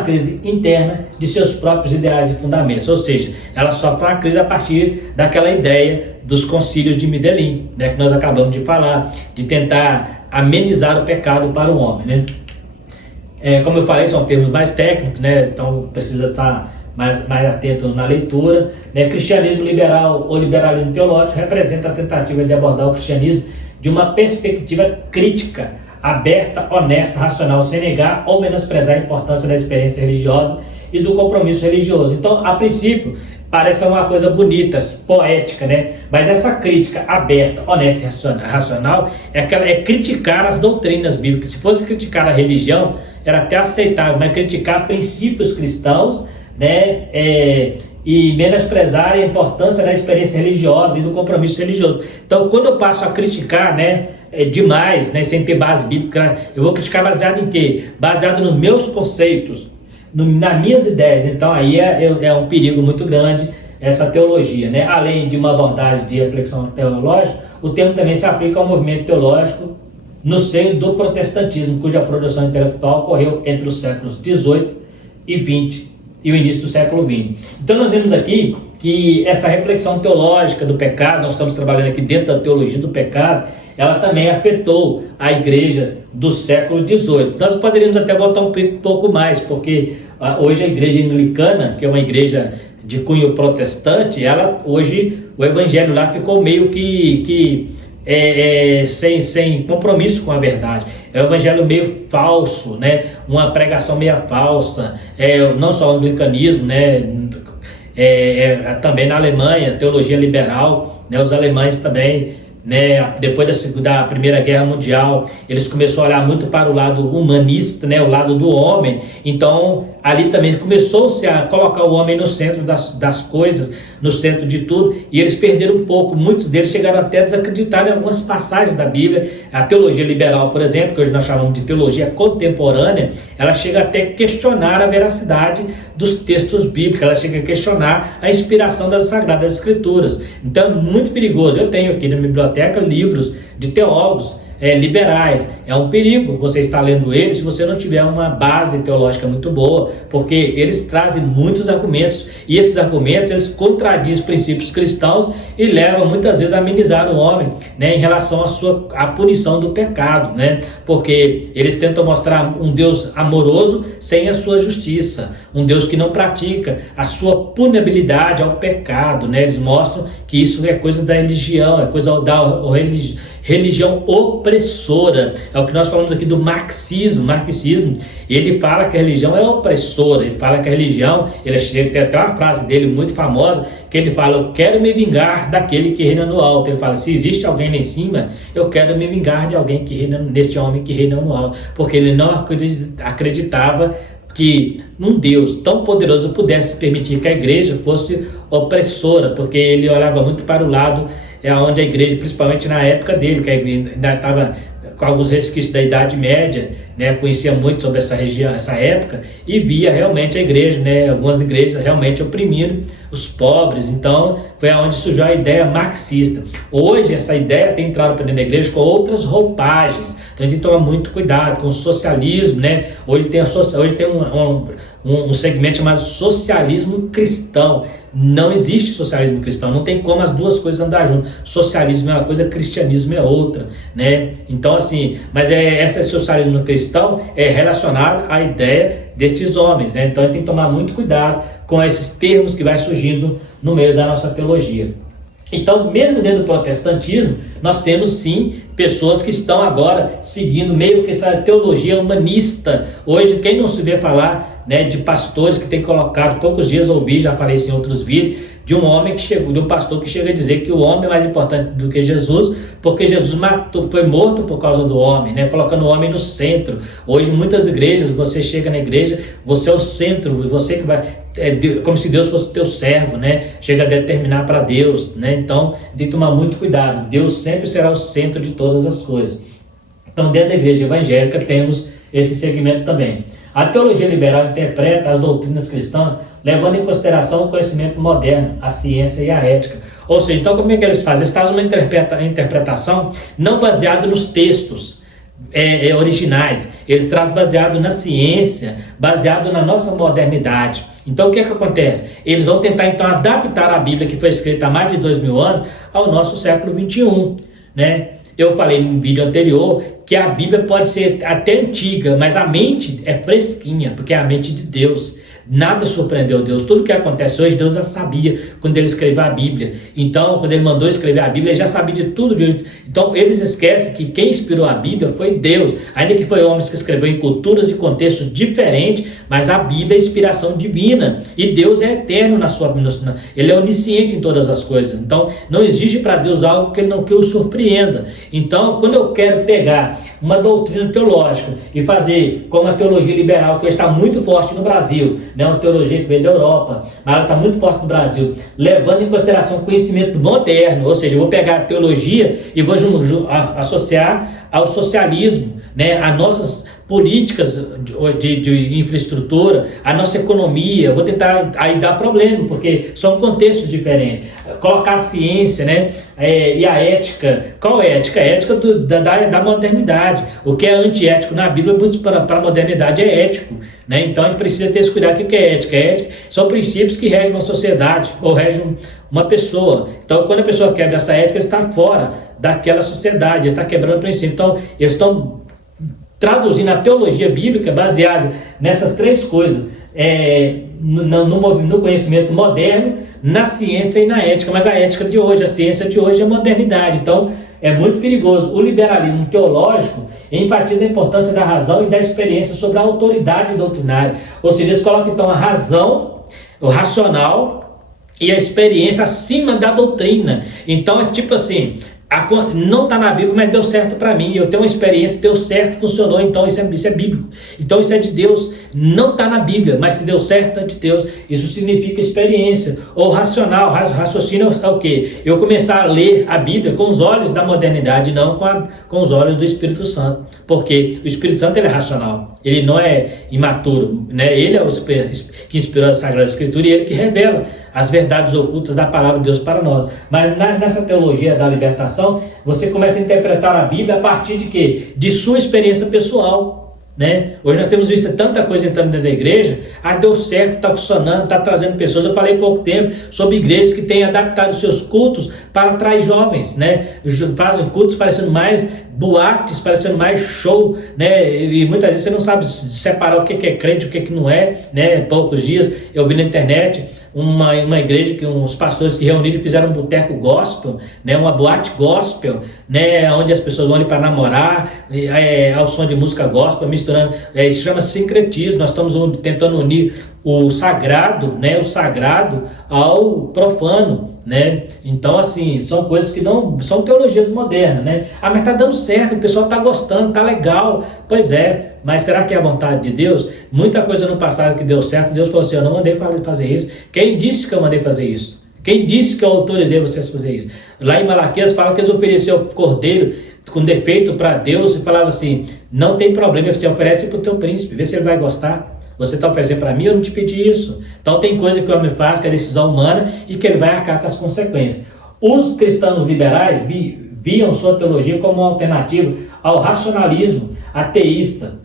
crise interna de seus próprios ideais e fundamentos, ou seja, ela sofre uma crise a partir daquela ideia dos concílios de Medellín, né, que nós acabamos de falar, de tentar amenizar o pecado para o homem, né? Como eu falei, são termos mais técnicos, né, então precisa estar mais atento na leitura, né? Cristianismo liberal ou liberalismo teológico representa a tentativa de abordar o cristianismo de uma perspectiva crítica, aberta, honesta, racional, sem negar ou menosprezar a importância da experiência religiosa e do compromisso religioso. Então, a princípio, parece uma coisa bonita, poética, né? Mas essa crítica aberta, honesta e racional é criticar as doutrinas bíblicas. Se fosse criticar a religião, era até aceitável, mas criticar princípios cristãos, né? E menosprezar a importância da experiência religiosa e do compromisso religioso. Então, quando eu passo a criticar, né, demais, né, sem ter base bíblica, eu vou criticar baseado em quê? Baseado nos meus conceitos, nas minhas ideias. Então, aí é um perigo muito grande essa teologia, né? Além de uma abordagem de reflexão teológica, o termo também se aplica ao movimento teológico no seio do protestantismo, cuja produção intelectual ocorreu entre os séculos XVIII e XX e o início do século XX. Então nós vemos aqui que essa reflexão teológica do pecado, nós estamos trabalhando aqui dentro da teologia do pecado, ela também afetou a igreja do século XVIII. Nós poderíamos até voltar um pouco mais, porque hoje a igreja anglicana, que é uma igreja de cunho protestante, hoje o evangelho lá ficou meio que sem compromisso com a verdade. É um evangelho meio falso, né? Uma pregação meio falsa, não só o anglicanismo, né? Também na Alemanha, teologia liberal, né? Os alemães também, né? Depois da Primeira Guerra Mundial, eles começaram a olhar muito para o lado humanista, né? O lado do homem. Então ali também começou-se a colocar o homem no centro das coisas, no centro de tudo, e eles perderam um pouco. Muitos deles chegaram até a desacreditar em algumas passagens da Bíblia. A teologia liberal, por exemplo, que hoje nós chamamos de teologia contemporânea, ela chega até a questionar a veracidade dos textos bíblicos, ela chega a questionar a inspiração das Sagradas Escrituras. Então é muito perigoso. Eu tenho aqui na biblioteca livros de teólogos liberais. É um perigo você estar lendo eles se você não tiver uma base teológica muito boa, porque eles trazem muitos argumentos, e esses argumentos eles contradizem princípios cristãos e levam muitas vezes a amenizar o homem, né, em relação à punição do pecado, né, porque eles tentam mostrar um Deus amoroso sem a sua justiça, um Deus que não pratica a sua punibilidade ao pecado, né. Eles mostram que isso é coisa da religião, é coisa da religião opressora. É o que nós falamos aqui do marxismo. Ele fala que a religião é opressora, ele fala que a religião, tem até uma frase dele muito famosa, que ele fala: eu quero me vingar daquele que reina no alto. Ele fala: se existe alguém lá em cima, eu quero me vingar de alguém que reina, deste homem que reina no alto, porque ele não acreditava que um Deus tão poderoso pudesse permitir que a igreja fosse opressora, porque ele olhava muito para o lado onde a igreja, principalmente na época dele, que ainda estava com alguns resquícios da Idade Média, né, conhecia muito sobre essa região, essa época, e via realmente a igreja, né, algumas igrejas realmente oprimindo os pobres. Então foi aonde surgiu a ideia marxista. Hoje essa ideia tem entrado para dentro da igreja com outras roupagens, então a gente tem que tomar muito cuidado com o socialismo, né? Hoje tem um segmento chamado socialismo cristão. Não existe socialismo cristão, não tem como as duas coisas andar juntas. Socialismo é uma coisa, cristianismo é outra, né? Então assim, mas esse socialismo cristão é relacionado à ideia destes homens, né? Então a gente tem que tomar muito cuidado com esses termos que vai surgindo no meio da nossa teologia. Então, mesmo dentro do protestantismo, nós temos sim pessoas que estão agora seguindo meio que essa teologia humanista. Hoje, quem não se vê falar, né, de pastores que têm colocado, poucos dias ouvi, já falei isso em outros vídeos, de um homem que chegou, de um pastor que chega a dizer que o homem é mais importante do que Jesus, porque Jesus foi morto por causa do homem, né, colocando o homem no centro. Hoje, muitas igrejas, você chega na igreja, você é o centro, você que vai, como se Deus fosse o teu servo, né, chega a determinar para Deus, né, então tem que tomar muito cuidado. Deus sempre será o centro de todas as coisas. Então, dentro da igreja evangélica temos esse segmento também. A teologia liberal interpreta as doutrinas cristãs levando em consideração o conhecimento moderno, a ciência e a ética. Ou seja, então como é que eles fazem? Eles fazem uma interpretação não baseada nos textos originais, eles trazem baseado na ciência, baseado na nossa modernidade. Então o que é que acontece? Eles vão tentar então adaptar a Bíblia, que foi escrita há mais de 2000 anos, ao nosso século 21, né? Eu falei no vídeo anterior que a Bíblia pode ser até antiga, mas a mente é fresquinha, porque é a mente de Deus. Nada surpreendeu Deus. Tudo que acontece hoje, Deus já sabia quando ele escreveu a Bíblia. Então, quando ele mandou escrever a Bíblia, ele já sabia de tudo. Então, eles esquecem que quem inspirou a Bíblia foi Deus. Ainda que foi homens que escreveu em culturas e contextos diferentes, mas a Bíblia é inspiração divina. E Deus é eterno na sua... Ele é onisciente em todas as coisas. Então, não exige para Deus algo que o surpreenda. Então, quando eu quero pegar uma doutrina teológica e fazer como a teologia liberal, que hoje está muito forte no Brasil, né, uma teologia que veio da Europa, mas ela está muito forte no Brasil, levando em consideração o conhecimento moderno, ou seja, eu vou pegar a teologia e vou associar ao socialismo, né, a nossas políticas de infraestrutura, a nossa economia. Vou tentar aí dar problema, porque são contextos diferentes. Colocar a ciência, né, e a ética. Qual é a ética? A ética da modernidade. O que é antiético na Bíblia, muito para a modernidade é ético, né? Então a gente precisa ter esse cuidado. O que é ética? Ética são princípios que regem uma sociedade ou regem uma pessoa. Então, quando a pessoa quebra essa ética, ele está fora daquela sociedade, ele está quebrando o princípio. Então, eles estão traduzindo a teologia bíblica baseada nessas três coisas, no conhecimento moderno, na ciência e na ética. Mas a ética de hoje, a ciência de hoje é a modernidade. Então é muito perigoso. O liberalismo teológico enfatiza a importância da razão e da experiência sobre a autoridade doutrinária. Ou seja, eles colocam então a razão, o racional e a experiência acima da doutrina. Então é tipo assim, não está na Bíblia, mas deu certo para mim, eu tenho uma experiência, deu certo, funcionou, então isso é bíblico, então isso é de Deus. Não está na Bíblia, mas se deu certo é de Deus. Isso significa experiência. Ou racional, raciocínio é o quê? Eu começar a ler a Bíblia com os olhos da modernidade, não com os olhos do Espírito Santo, porque o Espírito Santo ele é racional, ele não é imaturo, né? Ele é o que inspirou a Sagrada Escritura e ele que revela as verdades ocultas da palavra de Deus para nós. Mas nessa teologia da libertação, você começa a interpretar a Bíblia a partir de quê? De sua experiência pessoal, né? Hoje nós temos visto tanta coisa entrando dentro da igreja. Deu certo, está funcionando, está trazendo pessoas. Eu falei há pouco tempo sobre igrejas que têm adaptado os seus cultos para atrair jovens, né? Fazem cultos parecendo mais boates, parecendo mais show, né? E muitas vezes você não sabe separar o que é crente e o que não é, né? Poucos dias eu vi na internet uma igreja que uns pastores que reuniram e fizeram um boteco gospel, né? Uma boate gospel, né? Onde as pessoas vão ali para namorar, ao som de música gospel, misturando. Isso chama sincretismo. Nós estamos tentando unir o sagrado, né? O sagrado ao profano, né? Então, assim, são coisas que não são teologias modernas, né? Mas tá dando certo, o pessoal tá gostando, tá legal. Pois é, mas será que é a vontade de Deus? Muita coisa no passado que deu certo, Deus falou assim: eu não mandei fazer isso. Quem disse que eu mandei fazer isso? Quem disse que eu autorizei vocês a fazer isso? Lá em Malaquias fala que eles ofereceram o cordeiro com defeito para Deus e falava assim: não tem problema, você oferece para o teu príncipe, vê se ele vai gostar. Você está oferecendo para mim, eu não te pedi isso. Então tem coisa que o homem faz, que é decisão humana, e que ele vai arcar com as consequências. Os cristãos liberais viam sua teologia como uma alternativa ao racionalismo ateísta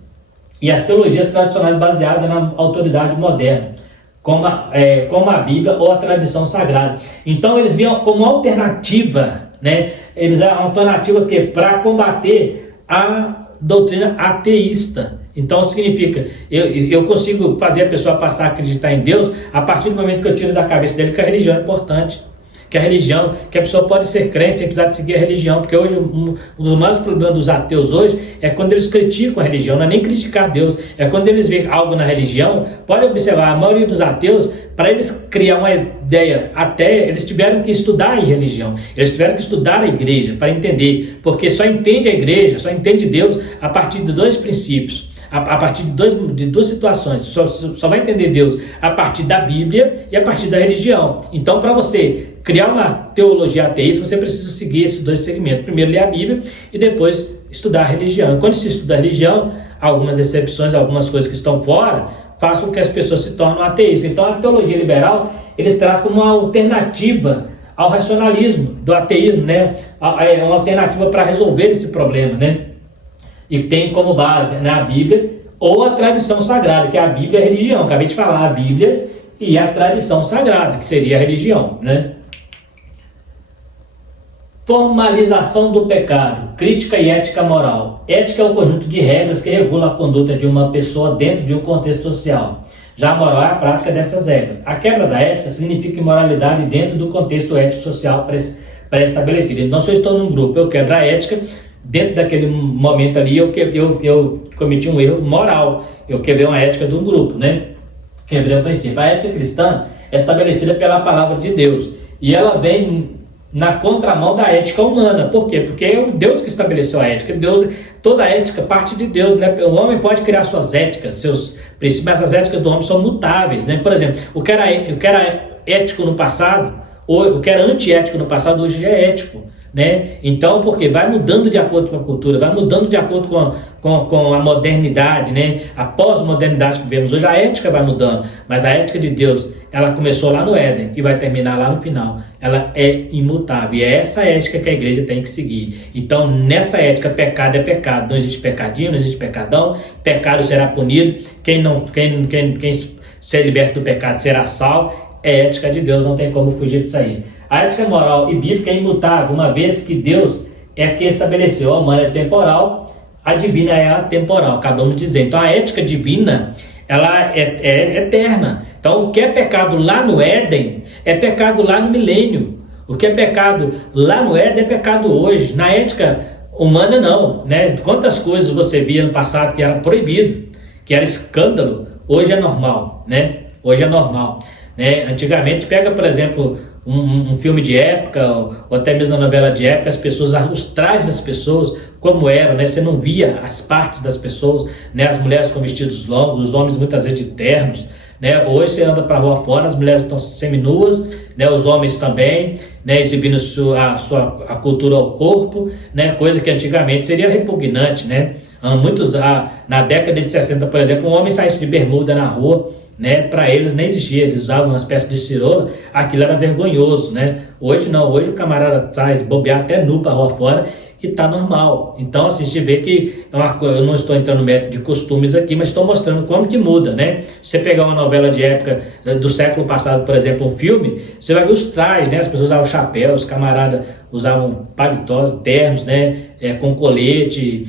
e às teologias tradicionais baseadas na autoridade moderna, como a Bíblia ou a tradição sagrada. Então eles viam como alternativa, né? Eles eram uma alternativa para combater a doutrina ateísta. Então significa, eu consigo fazer a pessoa passar a acreditar em Deus a partir do momento que eu tiro da cabeça dele que a religião é importante. Que a religião, que a pessoa pode ser crente sem precisar de seguir a religião, porque hoje um dos maiores problemas dos ateus hoje é quando eles criticam a religião, não é nem criticar Deus, é quando eles veem algo na religião. Pode observar, a maioria dos ateus, para eles criar uma ideia até, eles tiveram que estudar em religião, eles tiveram que estudar a igreja para entender, porque só entende a igreja, só entende Deus a partir de dois princípios. A partir de duas situações, só vai entender Deus a partir da Bíblia e a partir da religião. Então, para você criar uma teologia ateísta, você precisa seguir esses dois segmentos. Primeiro, ler a Bíblia e depois estudar a religião. E quando se estuda a religião, algumas decepções, algumas coisas que estão fora, fazem com que as pessoas se tornem ateístas. Então, a teologia liberal, eles trazem como uma alternativa ao racionalismo do ateísmo, né? É uma alternativa para resolver esse problema, né? E tem como base, né, a Bíblia ou a tradição sagrada, que a Bíblia é a religião. Acabei de falar, a Bíblia e a tradição sagrada, que seria a religião, né? Formalização do pecado, crítica e ética moral. Ética é o conjunto de regras que regula a conduta de uma pessoa dentro de um contexto social. Já a moral é a prática dessas regras. A quebra da ética significa imoralidade dentro do contexto ético-social pré-estabelecido. Então, se eu estou num grupo, eu quebro a ética. Dentro daquele momento ali, eu cometi um erro moral. Eu quebrei uma ética de um grupo, né? Quebrei o princípio. A ética cristã é estabelecida pela palavra de Deus. E ela vem na contramão da ética humana. Por quê? Porque é Deus que estabeleceu a ética. Deus, toda a ética parte de Deus, né? O homem pode criar suas éticas, seus princípios, mas as éticas do homem são mutáveis, né? Por exemplo, o que era ético no passado, ou o que era antiético no passado, hoje é ético. Né? Então, porque vai mudando de acordo com a cultura, vai mudando de acordo com a modernidade, né? A pós-modernidade que vivemos hoje, a ética vai mudando, mas a ética de Deus, ela começou lá no Éden e vai terminar lá no final. Ela é imutável e é essa ética que a igreja tem que seguir. Então, nessa ética, pecado é pecado, não existe pecadinho, não existe pecadão, pecado será punido, quem ser liberto do pecado será salvo. É ética de Deus, não tem como fugir disso aí. A ética moral e bíblica é imutável, uma vez que Deus é quem estabeleceu. A humana é temporal, a divina é atemporal, acabamos de dizer. Então a ética divina, ela é eterna. Então o que é pecado lá no Éden, é pecado lá no milênio. O que é pecado lá no Éden é pecado hoje. Na ética humana não, né? Quantas coisas você via no passado que era proibido, que era escândalo, hoje é normal, né? Hoje é normal. Né? Antigamente, pega, por exemplo, um filme de época, ou até mesmo uma novela de época, as pessoas, os trajes das pessoas, como eram, né? Você não via as partes das pessoas, né? As mulheres com vestidos longos, os homens muitas vezes de ternos, né? Hoje você anda para a rua fora, as mulheres estão seminuas, né? Os homens também, né? Exibindo a cultura ao corpo, né? Coisa que antigamente seria repugnante, né? Na década de 60, por exemplo, um homem saísse de bermuda na rua, né, para eles nem existia, eles usavam uma espécie de cirola, aquilo era vergonhoso, né? Hoje não, hoje o camarada sai bobear até nu para rua fora e tá normal. Então assim, a gente vê que eu não estou entrando no método de costumes aqui, mas estou mostrando como que muda, né? Se você pegar uma novela de época do século passado, por exemplo, um filme, você vai ver os trajes, né? As pessoas usavam chapéu, os camaradas usavam paletós, ternos, né? Com colete,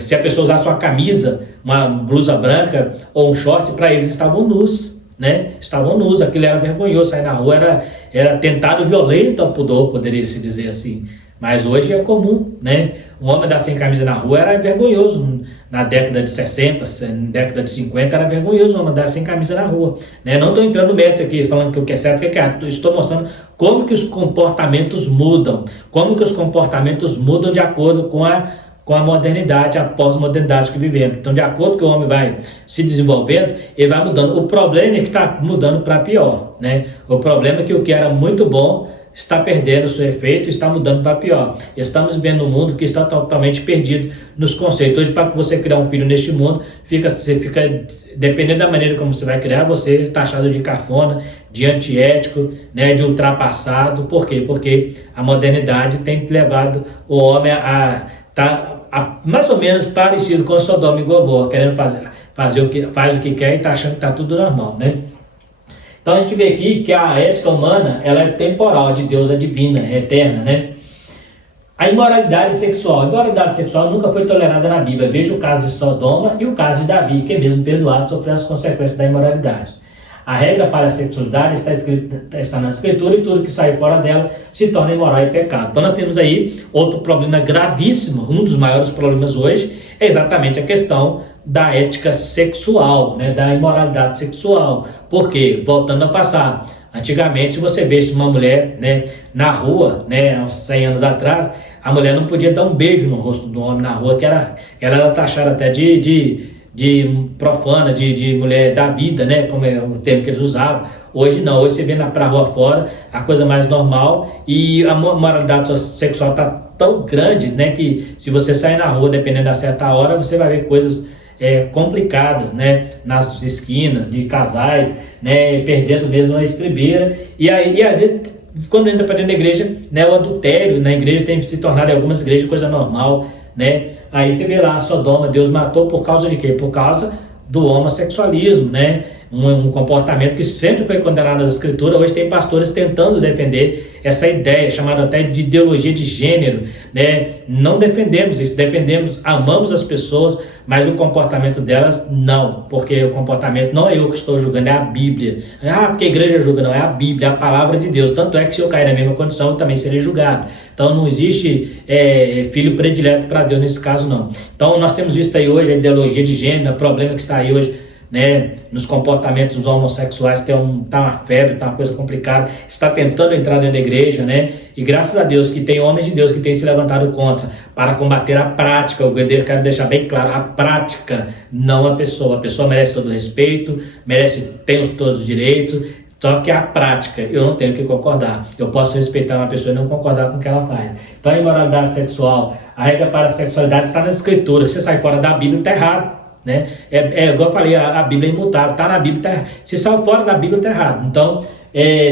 se a pessoa usasse uma camisa, uma blusa branca ou um short, para eles estavam nus, né? Estavam nus, aquilo era vergonhoso, sair na rua era atentado violento ao pudor, poderia se dizer assim. Mas hoje é comum, né? Um homem andar sem camisa na rua era vergonhoso. Na década de 60, na década de 50 era vergonhoso um homem andar sem camisa na rua, né? Não estou entrando no mérito aqui, falando que o que é certo e o que é errado. Estou mostrando como que os comportamentos mudam. Como que os comportamentos mudam de acordo com a modernidade, a pós-modernidade que vivemos. Então, de acordo com o homem vai se desenvolvendo, ele vai mudando. O problema é que está mudando para pior, né? O problema é que o que era muito bom está perdendo o seu efeito e está mudando para pior. Estamos vivendo um mundo que está totalmente perdido nos conceitos. Hoje, para você criar um filho neste mundo, você fica, dependendo da maneira como você vai criar, você é taxado de cafona, de antiético, né, de ultrapassado. Por quê? Porque a modernidade tem levado o homem a mais ou menos parecido com Sodoma e Gomorra, querendo fazer o que quer e está achando que está tudo normal, né? Então a gente vê aqui que a ética humana, ela é temporal, a de Deus é divina, é eterna, né? A imoralidade sexual. A imoralidade sexual nunca foi tolerada na Bíblia. Veja o caso de Sodoma e o caso de Davi, que é mesmo perdoado, sofreu as consequências da imoralidade. A regra para a sexualidade está na Escritura e tudo que sai fora dela se torna imoral e pecado. Então nós temos aí outro problema gravíssimo, um dos maiores problemas hoje, é exatamente a questão da ética sexual, né, da imoralidade sexual. Porque, voltando ao passado, antigamente, se você visse uma mulher, né, na rua, né, há uns 100 anos atrás, a mulher não podia dar um beijo no rosto do homem na rua, que ela era taxada até de profana, de mulher da vida, né, como é o termo que eles usavam. Hoje não, hoje você vê pra rua fora a coisa mais normal, e a moralidade sexual está tão grande, né, que se você sair na rua, dependendo da certa hora, você vai ver coisas complicadas, né, nas esquinas de casais, né, perdendo mesmo a estribeira, e às vezes quando entra para dentro da igreja, né, o adultério na igreja tem se tornado em algumas igrejas coisa normal, né? Aí você vê lá, Sodoma, Deus matou por causa de quê? Por causa do homossexualismo, né? Um comportamento que sempre foi condenado nas escrituras. Hoje tem pastores tentando defender essa ideia, chamada até de ideologia de gênero, né? Não defendemos isso, defendemos, amamos as pessoas, mas o comportamento delas não, porque o comportamento não é eu que estou julgando, é a Bíblia. Porque a igreja julga, não, é a Bíblia, é a palavra de Deus. Tanto é que se eu cair na mesma condição, eu também serei julgado. Então não existe filho predileto para Deus nesse caso, não. Então nós temos visto aí hoje a ideologia de gênero, o problema que está aí hoje, né, nos comportamentos dos homossexuais, que tá uma febre, tá uma coisa complicada, está tentando entrar dentro da igreja, né, e graças a Deus que tem homens de Deus que têm se levantado contra, para combater a prática. Eu quero deixar bem claro, a prática, não a pessoa merece todo o respeito, tem todos os direitos, só que a prática, eu não tenho que concordar. Eu posso respeitar uma pessoa e não concordar com o que ela faz. Então a imoralidade sexual, a regra para a sexualidade está na escritura. Se você sai fora da Bíblia, está errado, né? Igual eu falei, a Bíblia é imutável, está na Bíblia, tá errado. Se sai fora da Bíblia, está errado. Então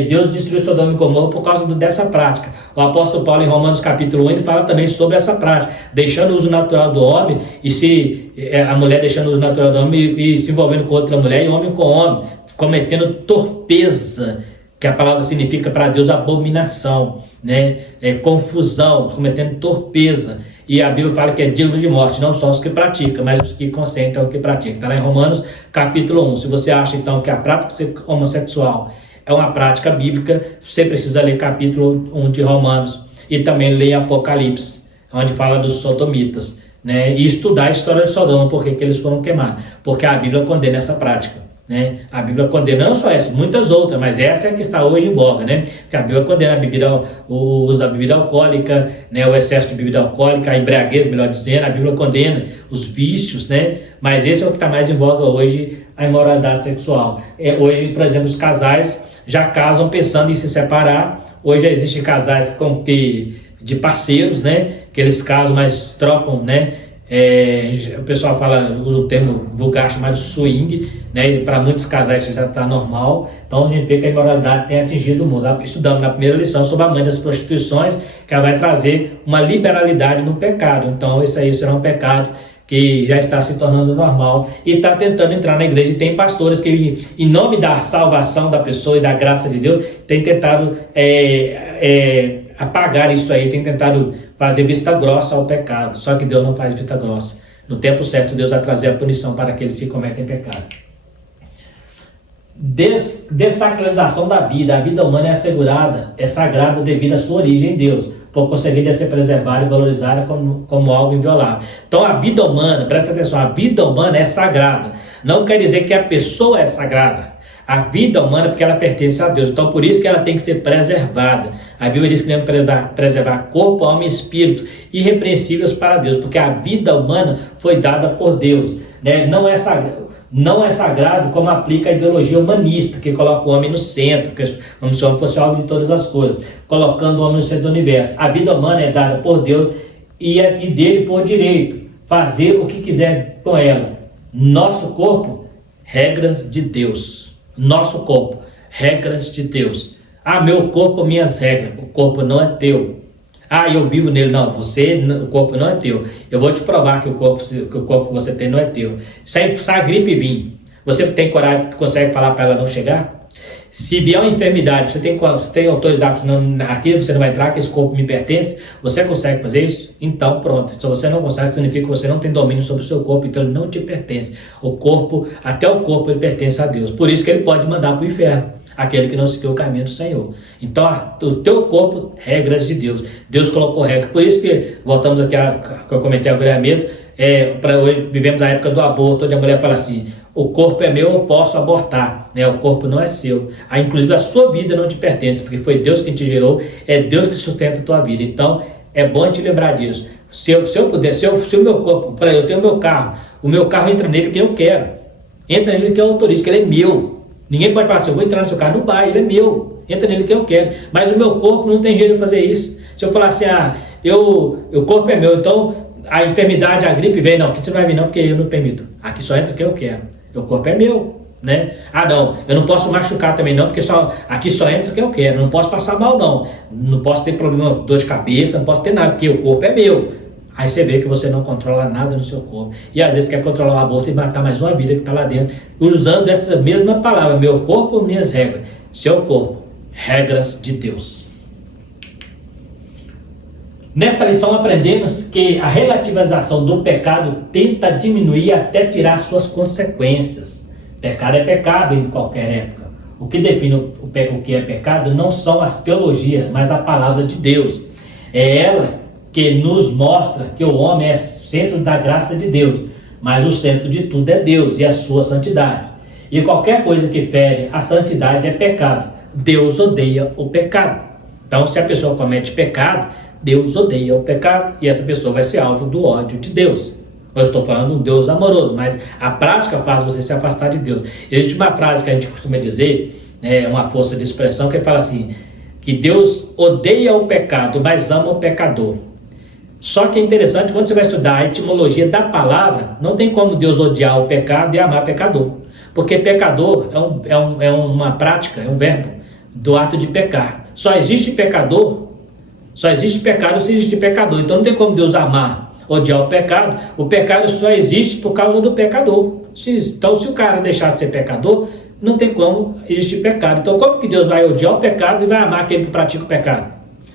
Deus destruiu Sodoma e Gomorra por causa dessa prática. O apóstolo Paulo, em Romanos capítulo 1, ele fala também sobre essa prática, deixando o uso natural do homem, e se a mulher deixando o uso natural do homem e se envolvendo com outra mulher, e homem com homem, cometendo torpeza, que a palavra significa para Deus abominação, né? Confusão, cometendo torpeza. E a Bíblia fala que é digno de morte, não só os que praticam, mas os que consentem o que praticam. Está lá em Romanos capítulo 1. Se você acha então que a prática homossexual é uma prática bíblica, você precisa ler capítulo 1 de Romanos e também ler Apocalipse, onde fala dos sodomitas, né? E estudar a história de Sodoma, porque que eles foram queimados, porque a Bíblia condena essa prática, né? A Bíblia condena não só essa, muitas outras, mas essa é a que está hoje em voga, né? Porque a Bíblia condena o uso da bebida alcoólica, né? O excesso de bebida alcoólica, a embriaguez, melhor dizendo. A Bíblia condena os vícios, né? Mas esse é o que está mais em voga hoje, a imoralidade sexual. Hoje, por exemplo, os casais já casam pensando em se separar. Hoje já existem casais de parceiros, né? Que eles casam, mas trocam, né? O pessoal usa o termo vulgar chamado swing, né? Para muitos casais isso já está normal. Então a gente vê que a imoralidade tem atingido o mundo. Estudamos na primeira lição sobre a mãe das prostituições, que ela vai trazer uma liberalidade no pecado. Então isso aí será um pecado que já está se tornando normal e está tentando entrar na igreja. E tem pastores que, em nome da salvação da pessoa e da graça de Deus, têm tentado apagar isso aí, têm tentado fazer vista grossa ao pecado. Só que Deus não faz vista grossa. No tempo certo, Deus vai trazer a punição para aqueles que cometem pecado. Dessacralização da vida. A vida humana é sagrada devido à sua origem em Deus. Por conseguir ser preservada e valorizada como algo inviolável. Então a vida humana, presta atenção, a vida humana é sagrada. Não quer dizer que a pessoa é sagrada. A vida humana, porque ela pertence a Deus. Então por isso que ela tem que ser preservada. A Bíblia diz que devemos preservar corpo, alma e espírito, irrepreensíveis para Deus. Porque a vida humana foi dada por Deus, né? Não é sagrado como aplica a ideologia humanista, que coloca o homem no centro, como se o homem fosse alvo de todas as coisas, colocando o homem no centro do universo. A vida humana é dada por Deus e dele por direito, fazer o que quiser com ela. Nosso corpo, regras de Deus. Nosso corpo, regras de Deus. Meu corpo, minhas regras. O corpo não é teu. Eu vivo nele. Não, o corpo não é teu. Eu vou te provar que o corpo que você tem não é teu. Se a gripe vir, você tem coragem, consegue falar para ela não chegar? Se vier uma enfermidade, você tem autoridade, senão aqui você não vai entrar, que esse corpo me pertence, você consegue fazer isso? Então pronto, se você não consegue, significa que você não tem domínio sobre o seu corpo, então ele não te pertence. O corpo, até o corpo, ele pertence a Deus. Por isso que ele pode mandar para o inferno aquele que não seguiu o caminho do Senhor. Então o teu corpo, regras de Deus. Deus colocou regras. Por isso que, voltamos aqui que eu comentei agora mesmo, hoje vivemos a época do aborto, onde a mulher fala assim: o corpo é meu, eu posso abortar, né? O corpo não é seu. Inclusive a sua vida não te pertence, porque foi Deus quem te gerou, é Deus que sustenta a tua vida. Então é bom te lembrar disso. Se eu puder, se o meu corpo, eu tenho o meu carro entra nele quem eu quero, entra nele quem eu autorizo, que ele é meu. Ninguém pode falar assim: eu vou entrar no seu carro, não vai, ele é meu, entra nele quem eu quero. Mas o meu corpo não tem jeito de fazer isso. Se eu falar assim: o corpo é meu, então a enfermidade, a gripe vem, não, aqui você não vai vir não, porque eu não permito. Aqui só entra quem eu quero. O corpo é meu, né? Não, eu não posso machucar também não, porque aqui só entra quem eu quero. Não posso passar mal não. Não posso ter problema, dor de cabeça, não posso ter nada, porque o corpo é meu. Aí você vê que você não controla nada no seu corpo. E às vezes quer controlar um aborto e matar mais uma vida que está lá dentro, usando essa mesma palavra: meu corpo, minhas regras. Seu corpo, regras de Deus. Nesta lição aprendemos que a relativização do pecado tenta diminuir até tirar suas consequências. Pecado é pecado em qualquer época. O que define o que é pecado não são as teologias, mas a palavra de Deus. É ela que nos mostra que o homem é centro da graça de Deus, mas o centro de tudo é Deus e a sua santidade. E qualquer coisa que fere a santidade é pecado. Deus odeia o pecado. Então, se a pessoa comete pecado, Deus odeia o pecado e essa pessoa vai ser alvo do ódio de Deus. Eu estou falando de um Deus amoroso, mas a prática faz você se afastar de Deus. Existe uma frase que a gente costuma dizer, uma força de expressão, que fala assim: que Deus odeia o pecado, mas ama o pecador. Só que é interessante, quando você vai estudar a etimologia da palavra, não tem como Deus odiar o pecado e amar o pecador. Porque pecador é uma prática, é um verbo do ato de pecar. Só existe pecado se existe pecador. Então não tem como Deus amar, odiar o pecado. O pecado só existe por causa do pecador. Então se o cara deixar de ser pecador, não tem como existir pecado. Então como que Deus vai odiar o pecado e vai amar aquele que pratica o pecado?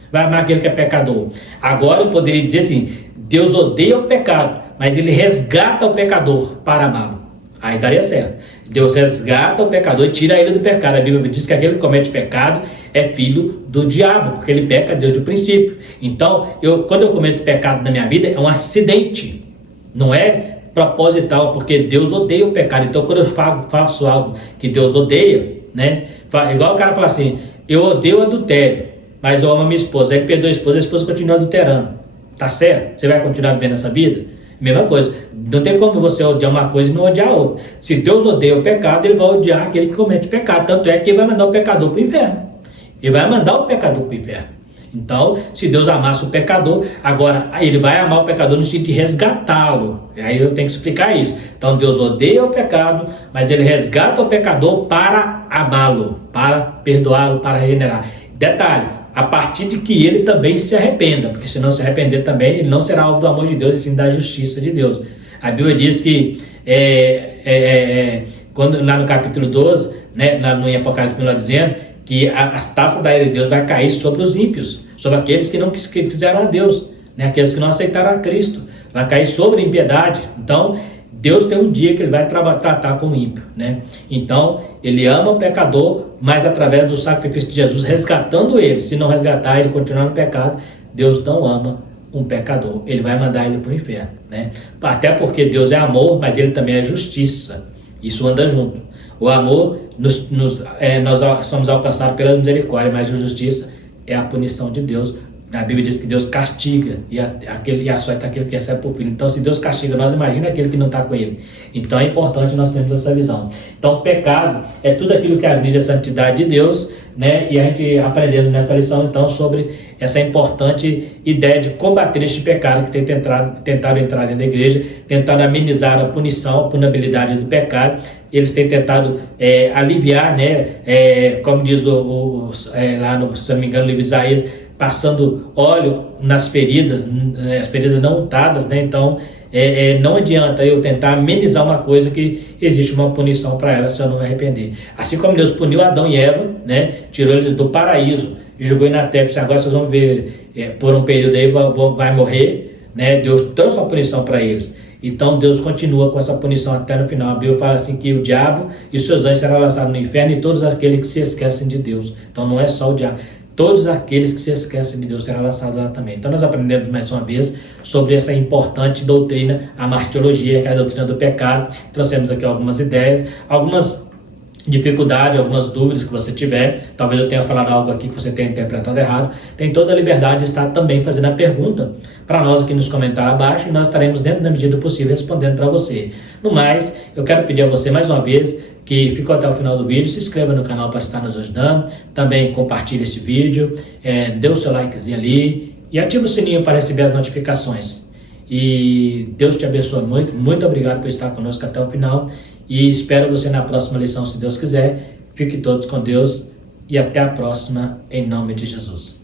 Vai amar aquele que é pecador? Agora eu poderia dizer assim: Deus odeia o pecado, mas ele resgata o pecador para amá-lo. Aí daria certo. Deus resgata o pecador e tira ele do pecado. A Bíblia diz que aquele que comete pecado é filho do diabo, porque ele peca desde o princípio. Então, quando eu cometo pecado na minha vida, é um acidente, não é proposital, porque Deus odeia o pecado. Então, quando eu faço algo que Deus odeia, né? Igual o cara fala assim: eu odeio o adultério, mas eu amo a minha esposa. Aí perdoa a esposa continua adulterando. Tá certo? Você vai continuar vivendo essa vida? Mesma coisa. Não tem como você odiar uma coisa e não odiar a outra. Se Deus odeia o pecado, ele vai odiar aquele que comete pecado. Tanto é que ele vai mandar o pecador para o inferno. Ele vai mandar o pecador para o inferno. Então, se Deus amasse o pecador, agora ele vai amar o pecador no sentido de resgatá-lo. Aí eu tenho que explicar isso. Então Deus odeia o pecado, mas ele resgata o pecador para amá-lo, para perdoá-lo, para regenerar. Detalhe: a partir de que ele também se arrependa, porque se não se arrepender também, ele não será alvo do amor de Deus, e sim da justiça de Deus. A Bíblia diz que, quando, lá no capítulo 12, né, lá no Apocalipse, lá dizendo que as taças da ira de Deus vai cair sobre os ímpios, sobre aqueles que não quiseram a Deus, né, aqueles que não aceitaram a Cristo, vai cair sobre a impiedade. Então, Deus tem um dia que ele vai tratar com o ímpio, né? Então, ele ama o pecador, mas através do sacrifício de Jesus, resgatando ele. Se não resgatar, ele continuar no pecado, Deus não ama um pecador. Ele vai mandar ele para o inferno, né? Até porque Deus é amor, mas ele também é justiça. Isso anda junto. O amor, nós somos alcançados pela misericórdia, mas a justiça é a punição de Deus. A Bíblia diz que Deus castiga e açoita aquele que recebe por filho. Então, se Deus castiga nós, imagina aquele que não está com ele. Então, é importante nós termos essa visão. Então, pecado é tudo aquilo que agride a santidade de Deus, né? E a gente aprendendo nessa lição, então, sobre essa importante ideia de combater este pecado que tem tentado entrar dentro da igreja, tentado amenizar a punição, a punibilidade do pecado. Eles têm tentado aliviar, né? Como diz lá no, se não me engano, no livro de Isaías, passando óleo nas feridas, as feridas não untadas, né? Então, não adianta eu tentar amenizar uma coisa que existe uma punição para ela se eu não me arrepender. Assim como Deus puniu Adão e Eva, né? Tirou eles do paraíso e jogou na terra. Agora vocês vão ver, por um período aí vai morrer, né? Deus trouxe uma punição para eles. Então Deus continua com essa punição até no final. A Bíblia fala assim que o diabo e os seus anjos serão lançados no inferno e todos aqueles que se esquecem de Deus. Então não é só o diabo. Todos aqueles que se esquecem de Deus serão lançados lá também. Então nós aprendemos mais uma vez sobre essa importante doutrina, a martirologia, que é a doutrina do pecado. Trouxemos aqui algumas ideias, algumas dificuldades, algumas dúvidas que você tiver. Talvez eu tenha falado algo aqui que você tenha interpretado errado. Tem toda a liberdade de estar também fazendo a pergunta para nós aqui nos comentários abaixo e nós estaremos, dentro da medida do possível, respondendo para você. No mais, eu quero pedir a você mais uma vez que ficou até o final do vídeo, se inscreva no canal para estar nos ajudando, também compartilhe esse vídeo, dê o seu likezinho ali e ative o sininho para receber as notificações. E Deus te abençoe muito, muito obrigado por estar conosco até o final e espero você na próxima lição, se Deus quiser. Fique todos com Deus e até a próxima, em nome de Jesus.